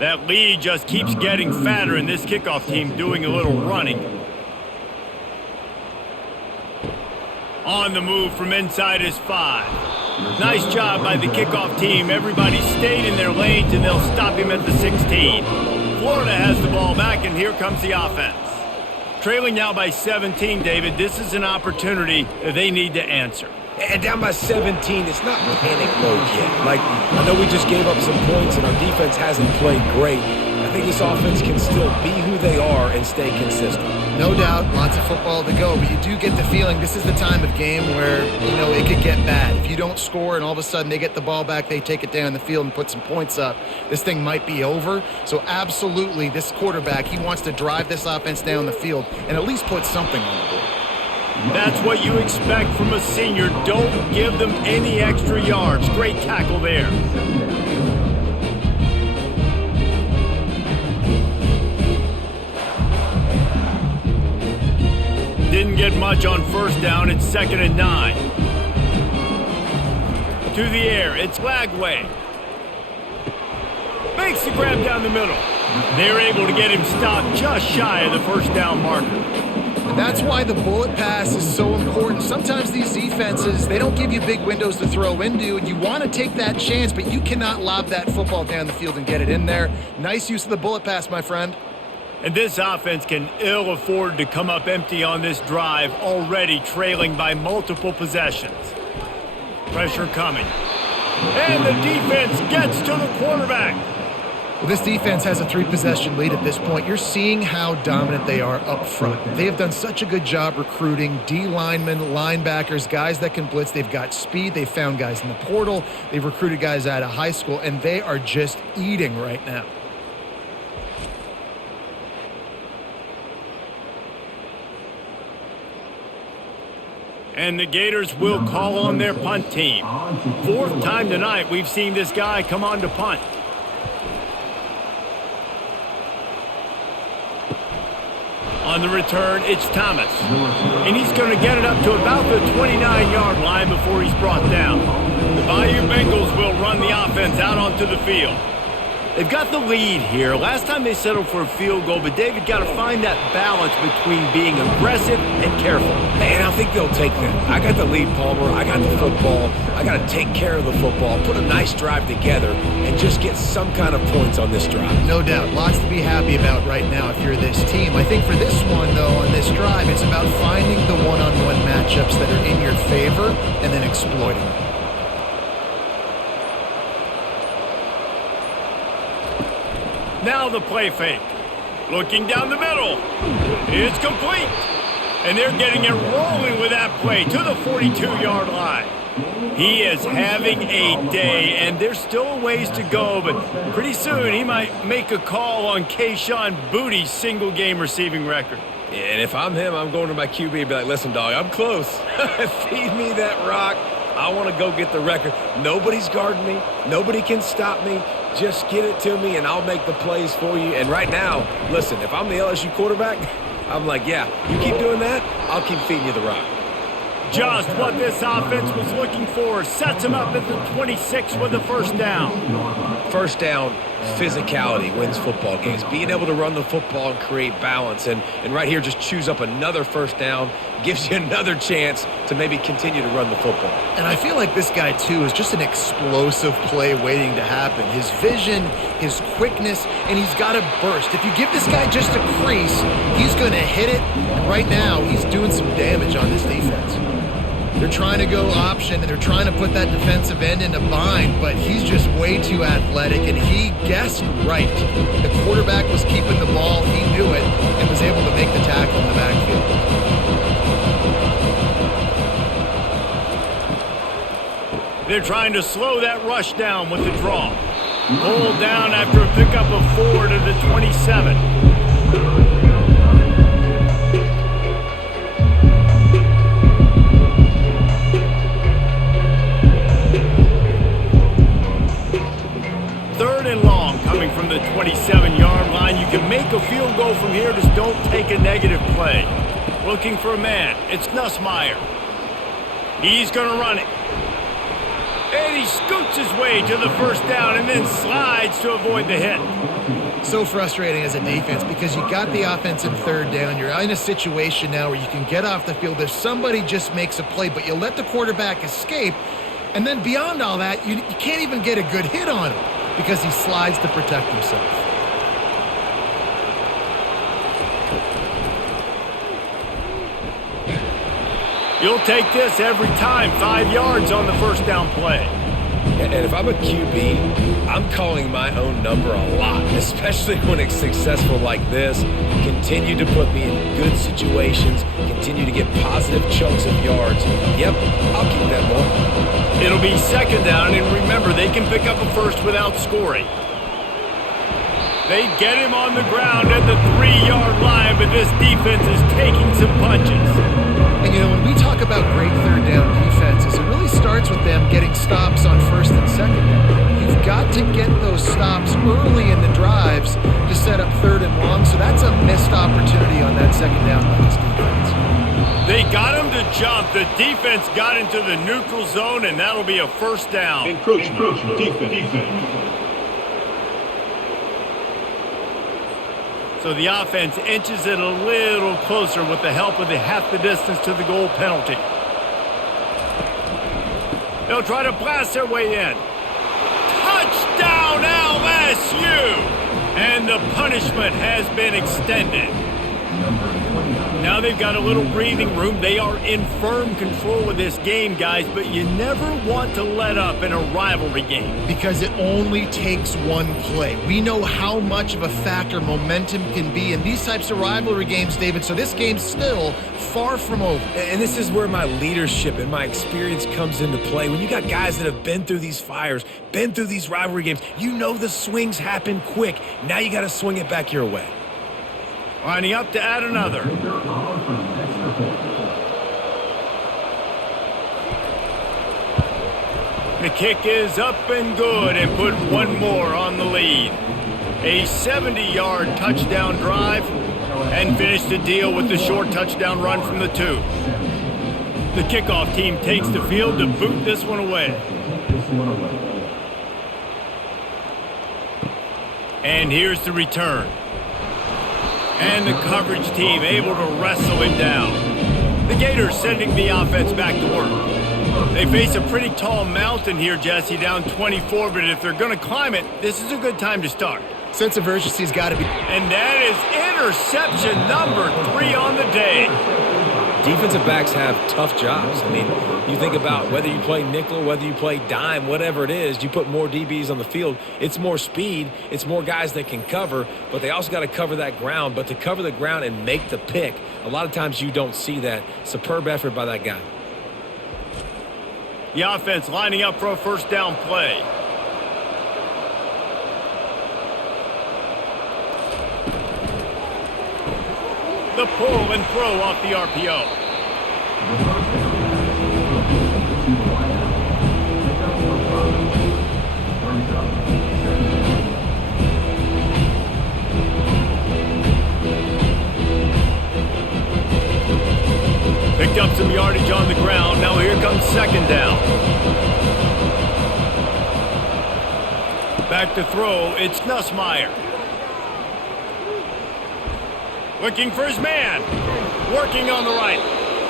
That lead just keeps getting fatter, and this kickoff team doing a little running. On the move from inside his 5. Nice job by the kickoff team. Everybody stayed in their lanes, and they'll stop him at the 16. Florida has the ball back, and here comes the offense. Trailing now by 17, David. This is an opportunity that they need to answer. And down by 17, it's not panic mode yet. Like, I know we just gave up some points and our defense hasn't played great. I think this offense can still be who they are and stay consistent. No doubt, lots of football to go, but you do get the feeling this is the time of game where, you know, it could get bad. If you don't score and all of a sudden they get the ball back, they take it down the field and put some points up, this thing might be over. So absolutely, this quarterback, he wants to drive this offense down the field and at least put something on the board. That's what you expect from a senior. Don't give them any extra yards. Great tackle there. Didn't get much on 1st down. It's 2nd and 9. To the air. It's Lagway. Makes the grab down the middle. They're able to get him stopped just shy of the 1st down marker. And that's why the bullet pass is so important. Sometimes these defenses, they don't give you big windows to throw into, and you want to take that chance, but you cannot lob that football down the field and get it in there. Nice use of the bullet pass, my friend. And this offense can ill afford to come up empty on this drive, already trailing by multiple possessions. Pressure coming. And the defense gets to the quarterback. Well, this defense has a 3-possession lead at this point. You're seeing how dominant they are up front. They have done such a good job recruiting D-linemen, linebackers, guys that can blitz. They've got speed. They've found guys in the portal. They've recruited guys out of high school, and they are just eating right now. And the Gators will call on their punt team. Fourth time tonight we've seen this guy come on to punt. On the return, it's Thomas. And he's going to get it up to about the 29-yard line before he's brought down. The Bayou Bengals will run the offense out onto the field. They've got the lead here. Last time they settled for a field goal, but David got to find that balance between being aggressive and careful. And I think they'll take that. I got the lead, Palmer. I got the football. I got to take care of the football, put a nice drive together, and just get some kind of points on this drive. No doubt. Lots to be happy about right now if you're this team. I think for this one, though, on this drive, it's about finding the one-on-one matchups that are in your favor and then exploiting them. Now the play fake. Looking down the middle. It's complete. And they're getting it rolling with that play to the 42-yard line. He is having a day, and there's still a ways to go, but pretty soon he might make a call on Kayshon Bouttie's single-game receiving record. And if I'm him, I'm going to my QB and be like, listen, dog, I'm close. Feed me that rock. I want to go get the record. Nobody's guarding me. Nobody can stop me. Just get it to me, and I'll make the plays for you. And right now, listen, if I'm the LSU quarterback, I'm like, yeah, you keep doing that, I'll keep feeding you the rock. Just what this offense was looking for. Sets him up at the 26 with a first down. First down, physicality wins football games. Being able to run the football and create balance. And right here, just choose up another first down. Gives you another chance to maybe continue to run the football. And I feel like this guy, too, is just an explosive play waiting to happen. His vision, his quickness, and he's got a burst. If you give this guy just a crease, he's going to hit it. And right now, he's doing some damage on this defense. They're trying to go option, and they're trying to put that defensive end in a bind, but he's just way too athletic, and he guessed right. The quarterback was keeping the ball. He knew it and was able to make the tackle in the backfield. They're trying to slow that rush down with the draw. Pulled down after a pickup of 4 to the 27. Third and long coming from the 27-yard line. You can make a field goal from here, just don't take a negative play. Looking for a man. It's Nussmeier. He's going to run it. And he scoots his way to the first down and then slides to avoid the hit. So frustrating as a defense because you got the offense in third down. You're in a situation now where you can get off the field if somebody just makes a play, but you let the quarterback escape. And then beyond all that, you can't even get a good hit on him because he slides to protect himself. You'll take this every time. 5 yards on the first down play. And if I'm a QB, I'm calling my own number a lot, especially when it's successful like this. Continue to put me in good situations. Continue to get positive chunks of yards. Yep, I'll keep that ball. It'll be second down, and remember, they can pick up a first without scoring. They get him on the ground at the 3-yard line, but this defense is taking some punches. And, you know, when we talk about great third down defenses, it really starts with them getting stops on first and second down. You've got to get those stops early in the drives to set up third and long, so that's a missed opportunity on that second down by this defense. They got him to jump. The defense got into the neutral zone, and that'll be a first down. Encroachment. Defense. So the offense inches it a little closer with the help of the half the distance to the goal penalty. They'll try to blast their way in. Touchdown LSU! And the punishment has been extended. Now they've got a little breathing room. They are in firm control of this game, guys, but you never want to let up in a rivalry game. Because it only takes one play. We know how much of a factor momentum can be in these types of rivalry games, David, so this game's still far from over. And this is where my leadership and my experience comes into play. When you got guys that have been through these fires, been through these rivalry games, you know the swings happen quick. Now you got to swing it back your way. Lining up to add another. The kick is up and good and put one more on the lead. A 70-yard touchdown drive and finish the deal with the short touchdown run from the 2. The kickoff team takes the field to boot this one away. And here's the return. And the coverage team able to wrestle him down. The Gators sending the offense back to work. They face a pretty tall mountain here, Jesse, down 24, but if they're going to climb it, this is a good time to start. Sense of urgency's got to be. And that is interception number 3 on the day. Defensive backs have tough jobs. I mean, you think about whether you play nickel, whether you play dime, whatever it is, you put more DBs on the field. It's more speed. It's more guys that can cover, but they also got to cover that ground. But to cover the ground and make the pick, a lot of times you don't see that. Superb effort by that guy. The offense lining up for a first down play. The pull and throw off the RPO. Picked up some yardage on the ground. Now here comes second down. Back to throw. It's Nussmeier. Looking for his man. Working on the right.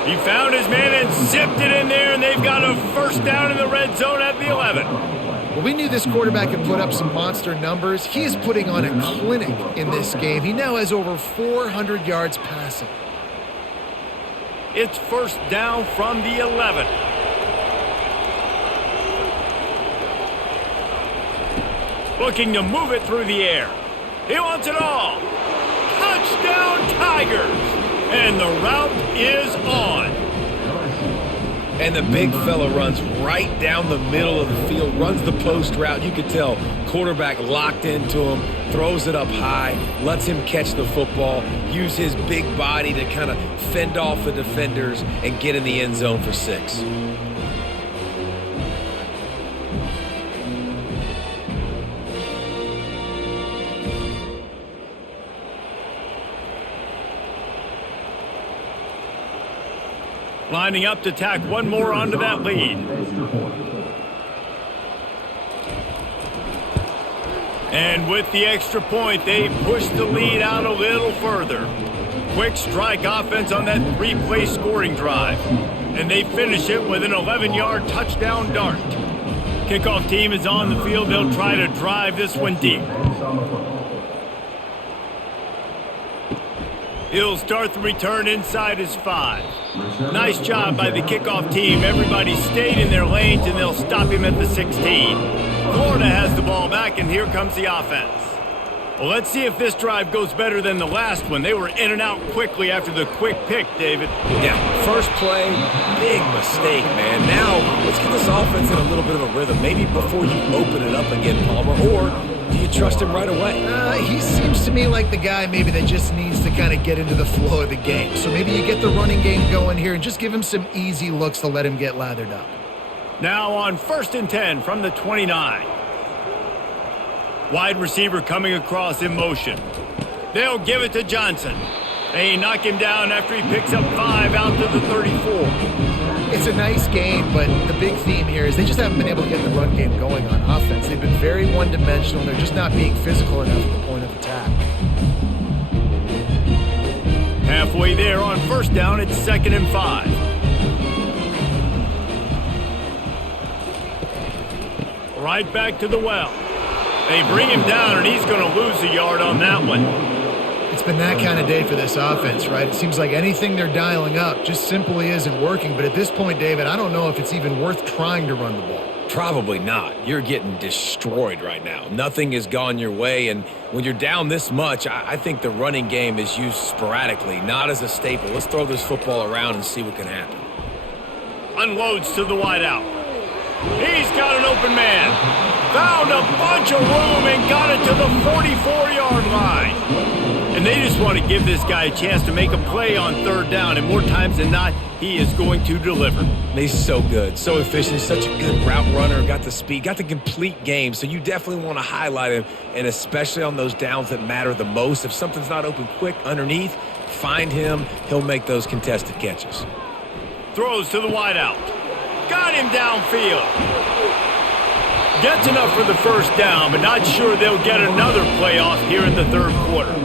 He found his man and zipped it in there, and they've got a first down in the red zone at the 11. Well, we knew this quarterback could put up some monster numbers. He is putting on a clinic in this game. He now has over 400 yards passing. It's first down from the 11. Looking to move it through the air. He wants it all. Touchdown Tigers! And the route is on. And the big fella runs right down the middle of the field, runs the post route. You could tell quarterback locked into him, throws it up high, lets him catch the football, use his big body to kind of fend off the defenders and get in the end zone for 6. Lining up to tack one more onto that lead. And with the extra point, they push the lead out a little further. Quick strike offense on that 3-play scoring drive. And they finish it with an 11-yard touchdown dart. Kickoff team is on the field. They'll try to drive this one deep. He'll start the return inside his 5. Nice job by the kickoff team. Everybody stayed in their lanes, and they'll stop him at the 16. Florida has the ball back, and here comes the offense. Well, let's see if this drive goes better than the last one. They were in and out quickly after the quick pick, David. Yeah, first play, big mistake, man. Now, let's get this offense in a little bit of a rhythm. Maybe before you open it up again, Palmer, or do you trust him right away? He seems to me like the guy maybe that just needs to kind of get into the flow of the game. So maybe you get the running game going here and just give him some easy looks to let him get lathered up. Now on 1st and 10 from the 29. Wide receiver coming across in motion. They'll give it to Johnson. They knock him down after he picks up 5 out to the 34. It's a nice game, but the big theme here is they just haven't been able to get the run game going on offense. They've been very one-dimensional. They're just not being physical enough at the point of attack. Halfway there on first down, it's 2nd and 5. Right back to the well. They bring him down, and he's going to lose a yard on that one. It's been that kind of day for this offense, right? It seems like anything they're dialing up just simply isn't working. But at this point, David, I don't know if it's even worth trying to run the ball. Probably not. You're getting destroyed right now. Nothing has gone your way, and when you're down this much, I think the running game is used sporadically, not as a staple. Let's throw this football around and see what can happen. Unloads to the wideout. He's got an open man. Found a bunch of room and got it to the 44-yard line. And they just want to give this guy a chance to make a play on third down, and more times than not, he is going to deliver. He's so good, so efficient, such a good route runner, got the speed, got the complete game, so you definitely want to highlight him, and especially on those downs that matter the most. If something's not open quick underneath, find him. He'll make those contested catches. Throws to the wideout. Got him downfield. Gets enough for the first down, but not sure they'll get another playoff here in the third quarter.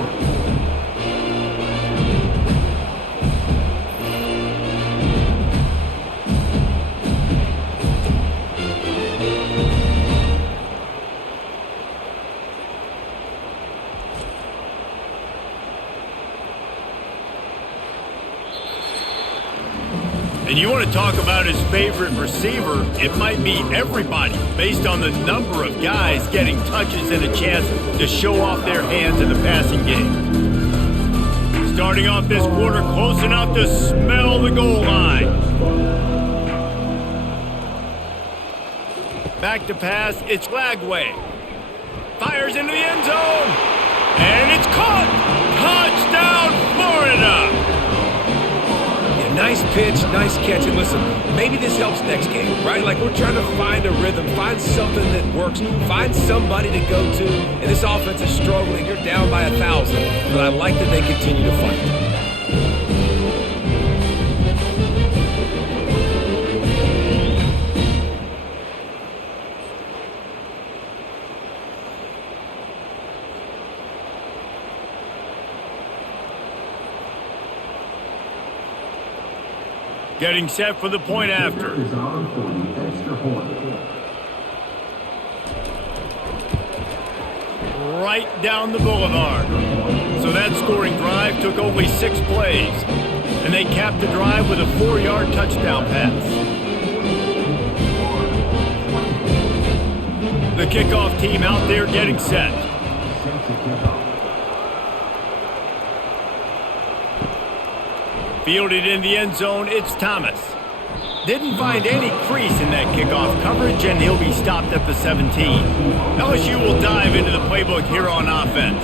And you want to talk about his favorite receiver, it might be everybody based on the number of guys getting touches and a chance to show off their hands in the passing game. Starting off this quarter close enough to smell the goal line. Back to pass, it's Lagway. Fires into the end zone. And it's caught! Touchdown, Florida! Nice pitch, nice catch, and listen, maybe this helps next game, right? Like we're trying to find a rhythm, find something that works, find somebody to go to, and this offense is struggling. You're down by 1,000, but I like that they continue to fight. Getting set for the point after. Right down the boulevard. So that scoring drive took only 6 plays. And they capped the drive with a 4-yard touchdown pass. The kickoff team out there getting set. Fielded in the end zone, it's Thomas. Didn't find any crease in that kickoff coverage, and he'll be stopped at the 17. LSU will dive into the playbook here on offense.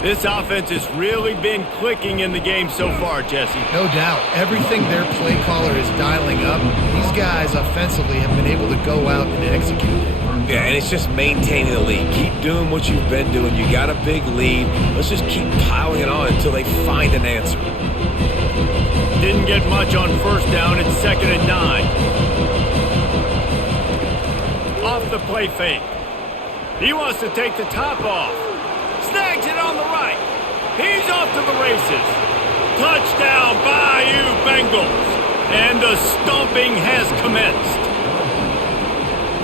This offense has really been clicking in the game so far, Jesse. No doubt. Everything their play caller is dialing up, these guys offensively have been able to go out and execute it. Yeah, and it's just maintaining the lead. Keep doing what you've been doing. You got a big lead. Let's just keep piling it on until they find an answer. Didn't get much on first down. It's 2nd and 9. Off the play fake. He wants to take the top off. Snags it on the right. He's off to the races. Touchdown, Bayou Bengals. And the stomping has commenced.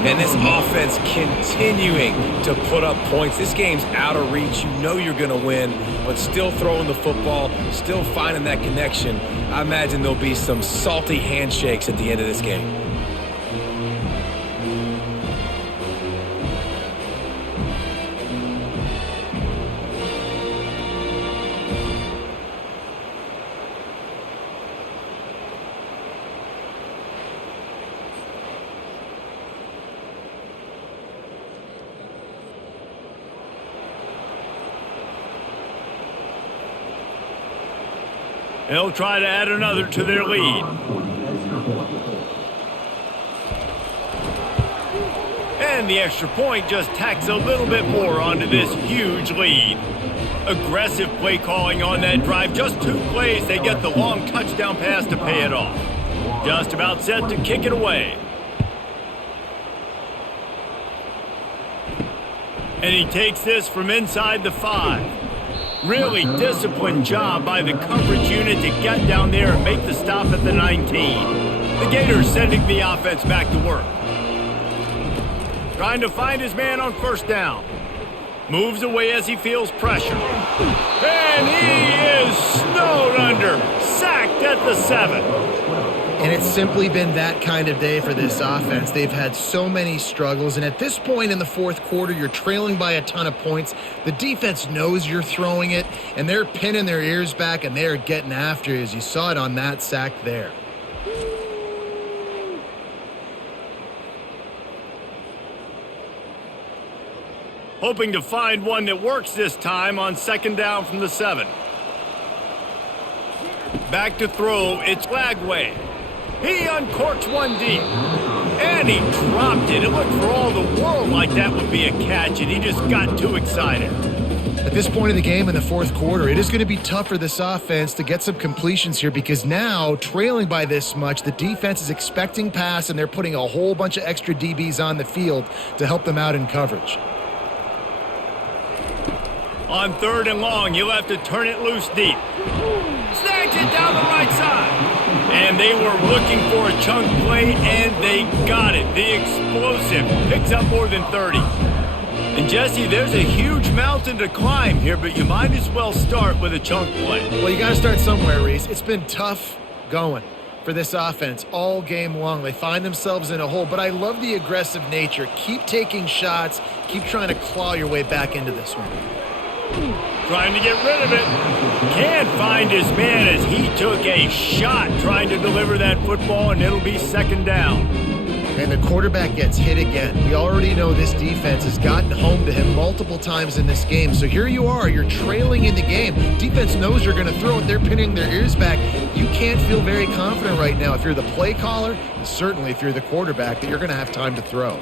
And this offense continuing to put up points. This game's out of reach. You know you're going to win, but still throwing the football, still finding that connection. I imagine there'll be some salty handshakes at the end of this game. They'll try to add another to their lead. And the extra point just tacks a little bit more onto this huge lead. Aggressive play calling on that drive. Just 2 plays, they get the long touchdown pass to pay it off. Just about set to kick it away. And he takes this from inside the 5. Really disciplined job by the coverage unit to get down there and make the stop at the 19. The Gators sending the offense back to work. Trying to find his man on first down. Moves away as he feels pressure. And he is snowed under. Sacked at the 7. And it's simply been that kind of day for this offense. They've had so many struggles, and at this point in the fourth quarter, you're trailing by a ton of points. The defense knows you're throwing it, and they're pinning their ears back, and they're getting after you, as you saw it on that sack there. hoping to find one that works this time on second down from the 7. Back to throw, it's Lagway. He uncorks one deep. And he dropped it. It looked for all the world like that would be a catch, and he just got too excited. At this point of the game in the fourth quarter, it is going to be tough for this offense to get some completions here because now, trailing by this much, the defense is expecting pass, and they're putting a whole bunch of extra DBs on the field to help them out in coverage. On 3rd and long, you'll have to turn it loose deep. Snags it down the right side. And they were looking for a chunk play, and they got it. The explosive picks up more than 30. And, Jesse, there's a huge mountain to climb here, but you might as well start with a chunk play. Well, you got to start somewhere, Reese. It's been tough going for this offense all game long. They find themselves in a hole, but I love the aggressive nature. Keep taking shots. Keep trying to claw your way back into this one. Trying to get rid of it. Can't find his man as he took a shot trying to deliver that football, and it'll be second down. And the quarterback gets hit again. We already know this defense has gotten home to him multiple times in this game. So here you are. You're trailing in the game. Defense knows you're going to throw it. They're pinning their ears back. You can't feel very confident right now if you're the play caller, and certainly if you're the quarterback, that you're going to have time to throw.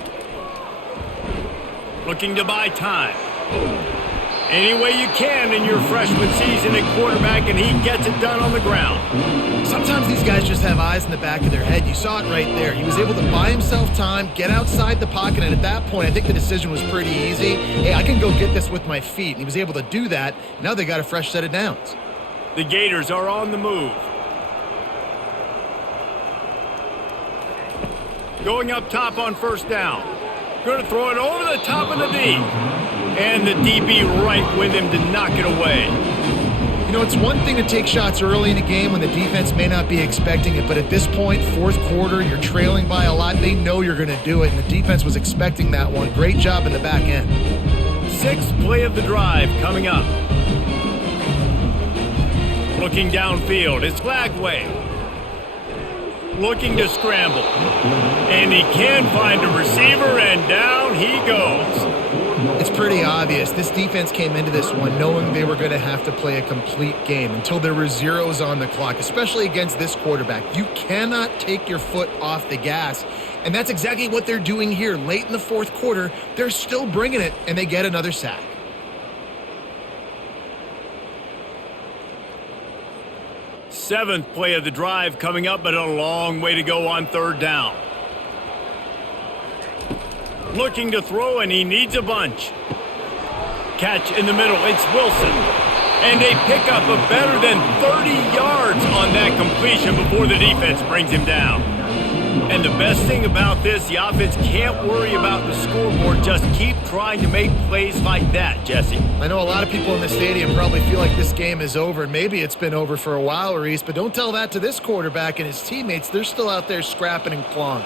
Looking to buy time. Any way you can in your freshman season at quarterback, and he gets it done on the ground. Sometimes these guys just have eyes in the back of their head. You saw it right there. He was able to buy himself time, get outside the pocket, and at that point, I think the decision was pretty easy. Hey, I can go get this with my feet. And he was able to do that. Now they got a fresh set of downs. The Gators are on the move. Going up top on first down. Going to throw it over the top of the D. And the DB right with him to knock it away. You know, it's one thing to take shots early in a game when the defense may not be expecting it, but at this point, fourth quarter, you're trailing by a lot. They know you're going to do it, and the defense was expecting that one. Great job in the back end. 6th play of the drive coming up. Looking downfield, it's Lagway. Looking to scramble. And he can find a receiver, and down he goes. It's pretty obvious. This defense came into this one knowing they were going to have to play a complete game until there were zeros on the clock, especially against this quarterback. You cannot take your foot off the gas, and that's exactly what they're doing here. Late in the fourth quarter, they're still bringing it, and they get another sack. Seventh play of the drive coming up, but a long way to go on third down. Looking to throw, and he needs a bunch. Catch in the middle, it's Wilson. And a pickup of better than 30 yards on that completion before the defense brings him down. And the best thing about this, the offense can't worry about the scoreboard. Just keep trying to make plays like that, Jesse. I know a lot of people in the stadium probably feel like this game is over. Maybe it's been over for a while, Reese, but don't tell that to this quarterback and his teammates. They're still out there scrapping and clawing.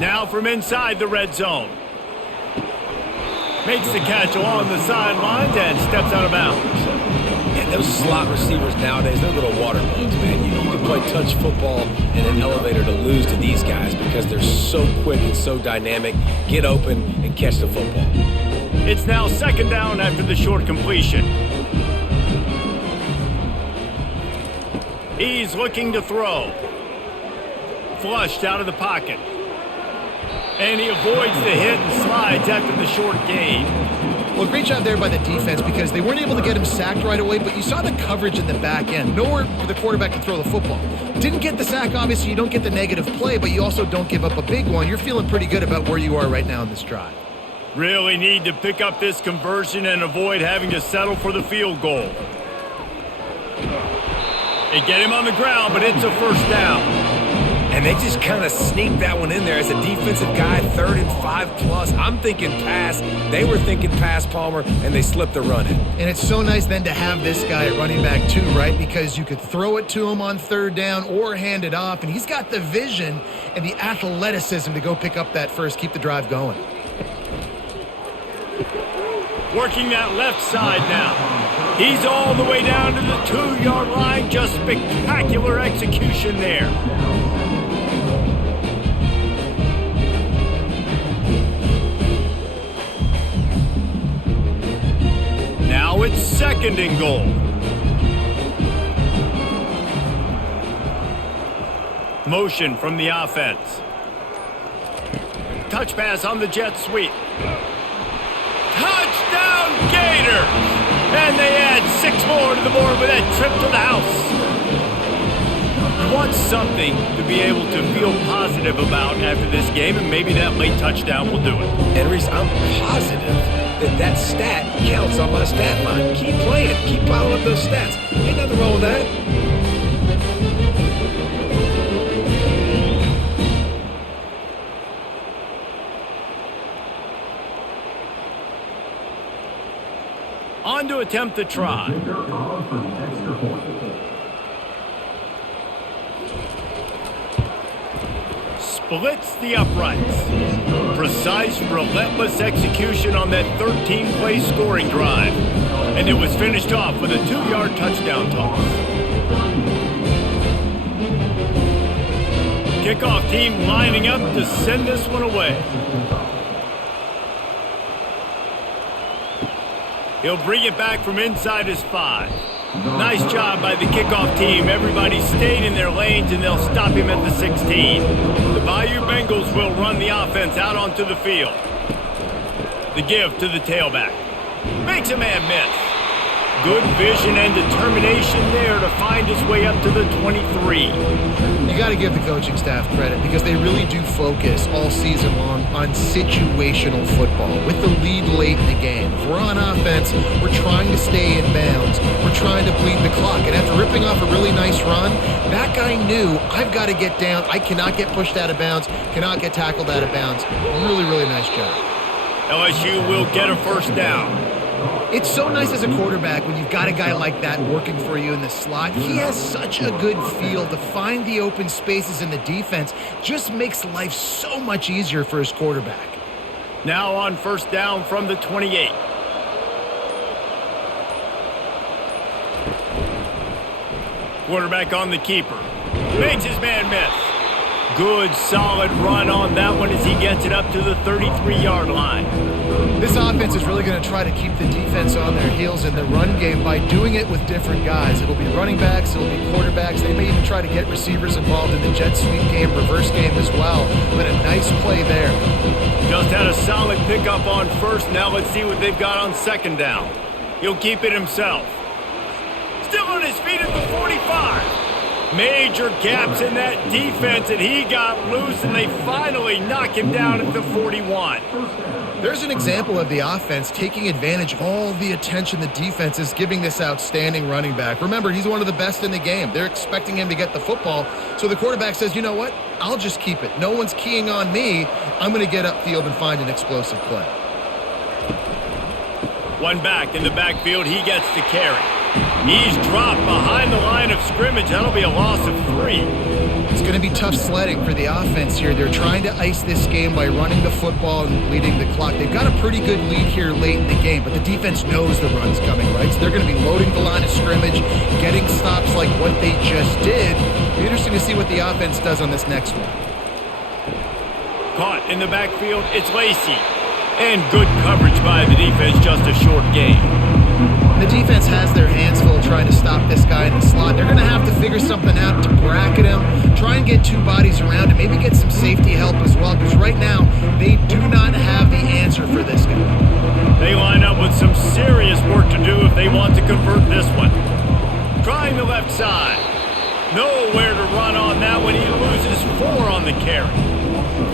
Now from inside the red zone. Makes the catch along the sidelines and steps out of bounds. And those slot receivers nowadays, they're little water bugs, man. You can play touch football in an elevator to lose to these guys because they're so quick and so dynamic. Get open and catch the football. It's now second down after the short completion. He's looking to throw. Flushed out of the pocket. And he avoids the hit and slides after the short gain. Well, great job there by the defense because they weren't able to get him sacked right away, but you saw the coverage in the back end. Nowhere for the quarterback to throw the football. Didn't get the sack, obviously. You don't get the negative play, but you also don't give up a big one. You're feeling pretty good about where you are right now in this drive. Really need to pick up this conversion and avoid having to settle for the field goal. They get him on the ground, but it's a first down. And they just kind of sneaked that one in there as a defensive guy, 3rd and 5+. I'm thinking pass. They were thinking pass, Palmer, and they slipped the run in. And it's so nice then to have this guy at running back too, right? Because you could throw it to him on third down or hand it off, and he's got the vision and the athleticism to go pick up that first, keep the drive going. Working that left side now. He's all the way down to the 2-yard line. Just spectacular execution there. it's 2nd and goal. Motion from the offense. Touch pass on the jet sweep. Touchdown Gators! And they add 6 more to the board with that trip to the house. You want something to be able to feel positive about after this game, and maybe that late touchdown will do it. And Reese, I'm positive that stat counts on my stat line. Keep playing. Keep piling up those stats. Ain't nothing wrong with that. On to attempt the try. Splits the uprights. Precise, relentless execution on that 13-play scoring drive. And it was finished off with a 2-yard touchdown toss. Kickoff team lining up to send this one away. He'll bring it back from inside his 5. Nice job by the kickoff team. Everybody stayed in their lanes, and they'll stop him at the 16. The Bayou Bengals will run the offense out onto the field. The give to the tailback. Makes a man miss. Good vision and determination there to find his way up to the 23. You got to give the coaching staff credit because they really do focus all season long on situational football with the lead late in the game. If we're on offense, we're trying to stay in bounds. We're trying to bleed the clock. And after ripping off a really nice run, that guy knew, I've got to get down. I cannot get pushed out of bounds, cannot get tackled out of bounds. Really, really nice job. LSU will get a first down. It's so nice as a quarterback when you've got a guy like that working for you in the slot. He has such a good feel to find the open spaces in the defense. Just makes life so much easier for his quarterback. Now on first down from the 28. Quarterback on the keeper. Makes his man miss. Good, solid run on that one as he gets it up to the 33-yard line. This offense is really going to try to keep the defense on their heels in the run game by doing it with different guys. It'll be running backs, it'll be quarterbacks. They may even try to get receivers involved in the jet sweep game, reverse game as well. But a nice play there. Just had a solid pickup on first. Now let's see what they've got on 2nd down. He'll keep it himself. Still on his feet at the 45. Major gaps in that defense, and he got loose, and they finally knock him down at the 41. There's an example of the offense taking advantage of all the attention the defense is giving this outstanding running back. Remember, he's one of the best in the game. They're expecting him to get the football, so the quarterback says, you know what? I'll just keep it. No one's keying on me. I'm going to get upfield and find an explosive play. One back in the backfield. He gets the carry. He's dropped behind the line of scrimmage. That'll be a loss of 3. It's going to be tough sledding for the offense here. They're trying to ice this game by running the football and leading the clock. They've got a pretty good lead here late in the game, but the defense knows the run's coming, right? So they're going to be loading the line of scrimmage, getting stops like what they just did. It'll be interesting to see what the offense does on this next one. Caught in the backfield. It's Lacey. And good coverage by the defense. Just a short game. The defense has their hands full trying to stop this guy in the slot. They're going to have to figure something out to bracket him, try and get 2 bodies around him, maybe get some safety help as well, because right now they do not have the answer for this guy. They line up with some serious work to do if they want to convert this one. Trying the left side. Nowhere to run on that one. He loses 4 on the carry.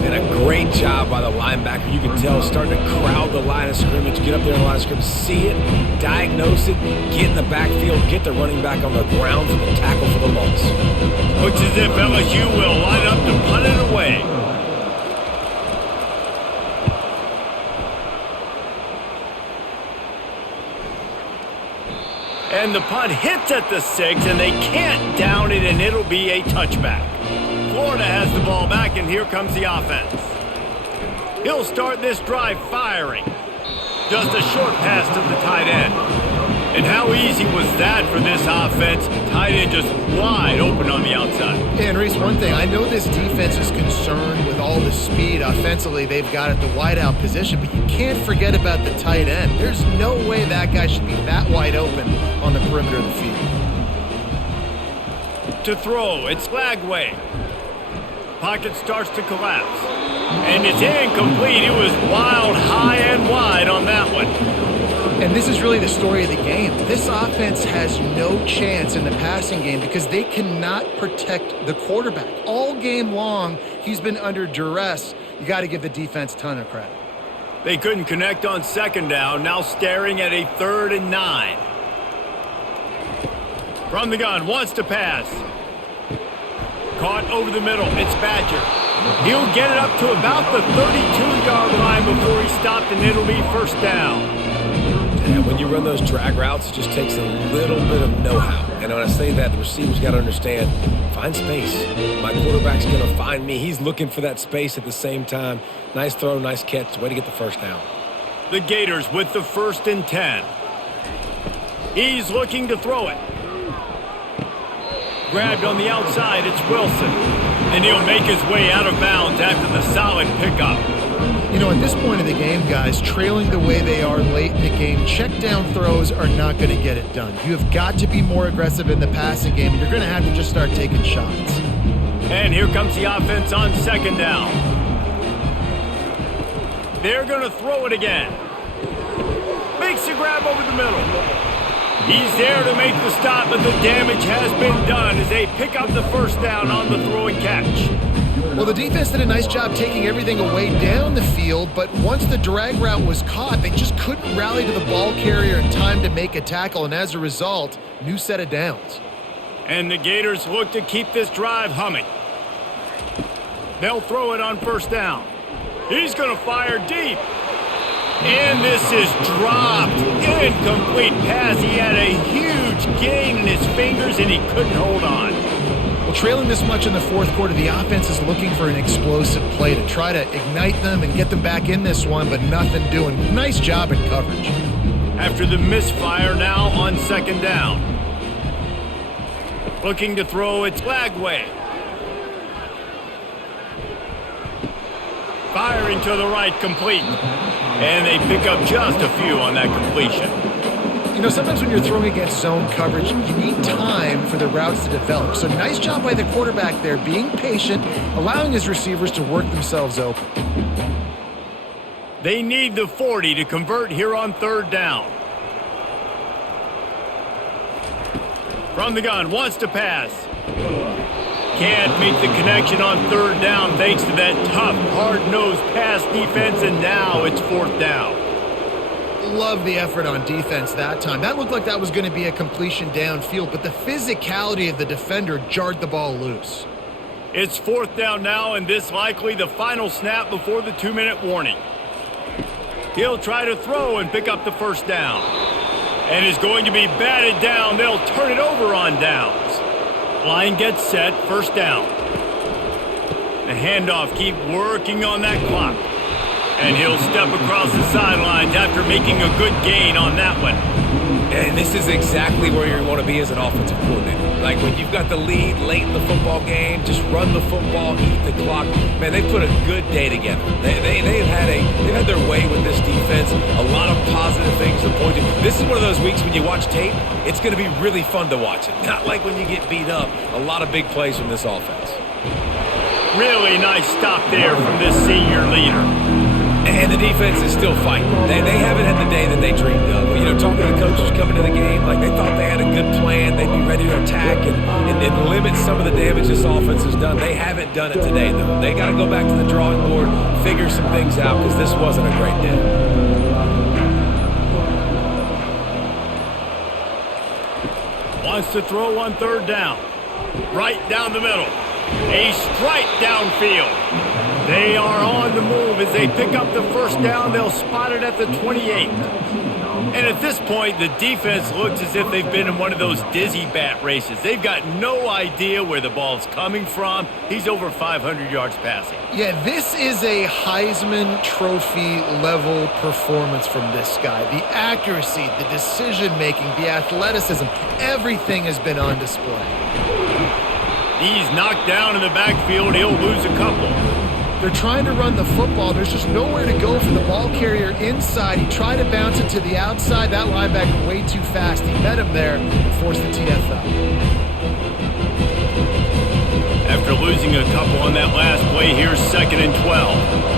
And a great job by the linebacker. You can tell starting to crowd the line of scrimmage, get up there in the line of scrimmage, see it, diagnose it, get in the backfield, get the running back on the ground for the tackle for the loss. Looks as if LSU will line up to punt it away. And the punt hits at the 6, and they can't down it, and it'll be a touchback. Florida has the ball back, and here comes the offense. He'll start this drive firing. Just a short pass to the tight end. And how easy was that for this offense? Tight end just wide open on on the outside. Yeah, and Reese, one thing, I know this defense is concerned with all the speed offensively they've got at the wideout position, but you can't forget about the tight end. There's no way that guy should be that wide open on the perimeter of the field. To throw, it's Lagway. Pocket starts to collapse. And it's incomplete. It was wild, high and wide on that one. And this is really the story of the game. This offense has no chance in the passing game because they cannot protect the quarterback. All game long, he's been under duress. You got to give the defense a ton of credit. They couldn't connect on second down, now staring at a 3rd and 9. From the gun, wants to pass. Caught over the middle, it's Badger. He'll get it up to about the 32-yard line before he's stopped, and it'll be first down. And when you run those drag routes, it just takes a little bit of know-how. And when I say that, the receiver's got to understand, find space. My quarterback's going to find me. He's looking for that space at the same time. Nice throw, nice catch. Way to get the first down. The Gators with the 1st and 10. He's looking to throw it. Grabbed on the outside, it's Wilson. And he'll make his way out of bounds after the solid pickup. You know, at this point of the game, guys, trailing the way they are late in the game, check down throws are not going to get it done. You have got to be more aggressive in the passing game. You're going to have to just start taking shots. And here comes the offense on second down. They're going to throw it again. Makes a grab over the middle. He's there to make the stop, but the damage has been done as they pick up the first down on the throw and catch. Well, the defense did a nice job taking everything away down the field, but once the drag route was caught, they just couldn't rally to the ball carrier in time to make a tackle, and as a result, new set of downs. And the Gators look to keep this drive humming. They'll throw it on first down. He's going to fire deep. And this is dropped. Incomplete pass. He had a huge gain in his fingers, and he couldn't hold on. Well, trailing this much in the fourth quarter, the offense is looking for an explosive play to try to ignite them and get them back in this one, but nothing doing. Nice job in coverage. After the misfire, now on second down. Looking to throw, it's Lagway. Firing to the right, complete. And they pick up just a few on that completion. You know, sometimes when you're throwing against zone coverage, you need time for the routes to develop. So nice job by the quarterback there, being patient, allowing his receivers to work themselves open. They need the 40 to convert here on third down. From the gun, wants to pass. Can't make the connection on third down thanks to that tough, hard-nosed pass defense, and now it's fourth down. Love the effort on defense that time. That looked like that was going to be a completion downfield, but the physicality of the defender jarred the ball loose. It's fourth down now, and this likely the final snap before the 2-minute warning. He'll try to throw and pick up the first down. And is going to be batted down. They'll turn it over on downs. Line gets set, first down. The handoff, keep working on that clock. And he'll step across the sidelines after making a good gain on that one. And this is exactly where you want to be as an offensive coordinator. Like when you've got the lead late in the football game, just run the football, eat the clock. Man, they put a good day together. They've had their way with this defense. A lot of positive things to point to. This is one of those weeks when you watch tape, it's going to be really fun to watch it. Not like when you get beat up. A lot of big plays from this offense. Really nice stop there from this senior leader. And the defense is still fighting. They haven't had the day that they dreamed of. You know, talking to the coaches coming to the game, like they thought they had a good plan. They'd be ready to attack and limit some of the damage this offense has done. They haven't done it today, though. They got to go back to the drawing board, figure some things out, because this wasn't a great day. Wants to throw on third down. Right down the middle. A strike downfield. They are on the move as they pick up the first down. They'll spot it at the 28. And at this point, the defense looks as if they've been in one of those dizzy bat races. They've got no idea where the ball's coming from. He's over 500 yards passing. Yeah, this is a Heisman Trophy level performance from this guy. The accuracy, the decision-making, the athleticism, everything has been on display. He's knocked down in the backfield. He'll lose a couple. They're trying to run the football. There's just nowhere to go for the ball carrier inside. He tried to bounce it to the outside. That linebacker way too fast. He met him there and forced the TFL. After losing a couple on that last play, here's 2nd and 12.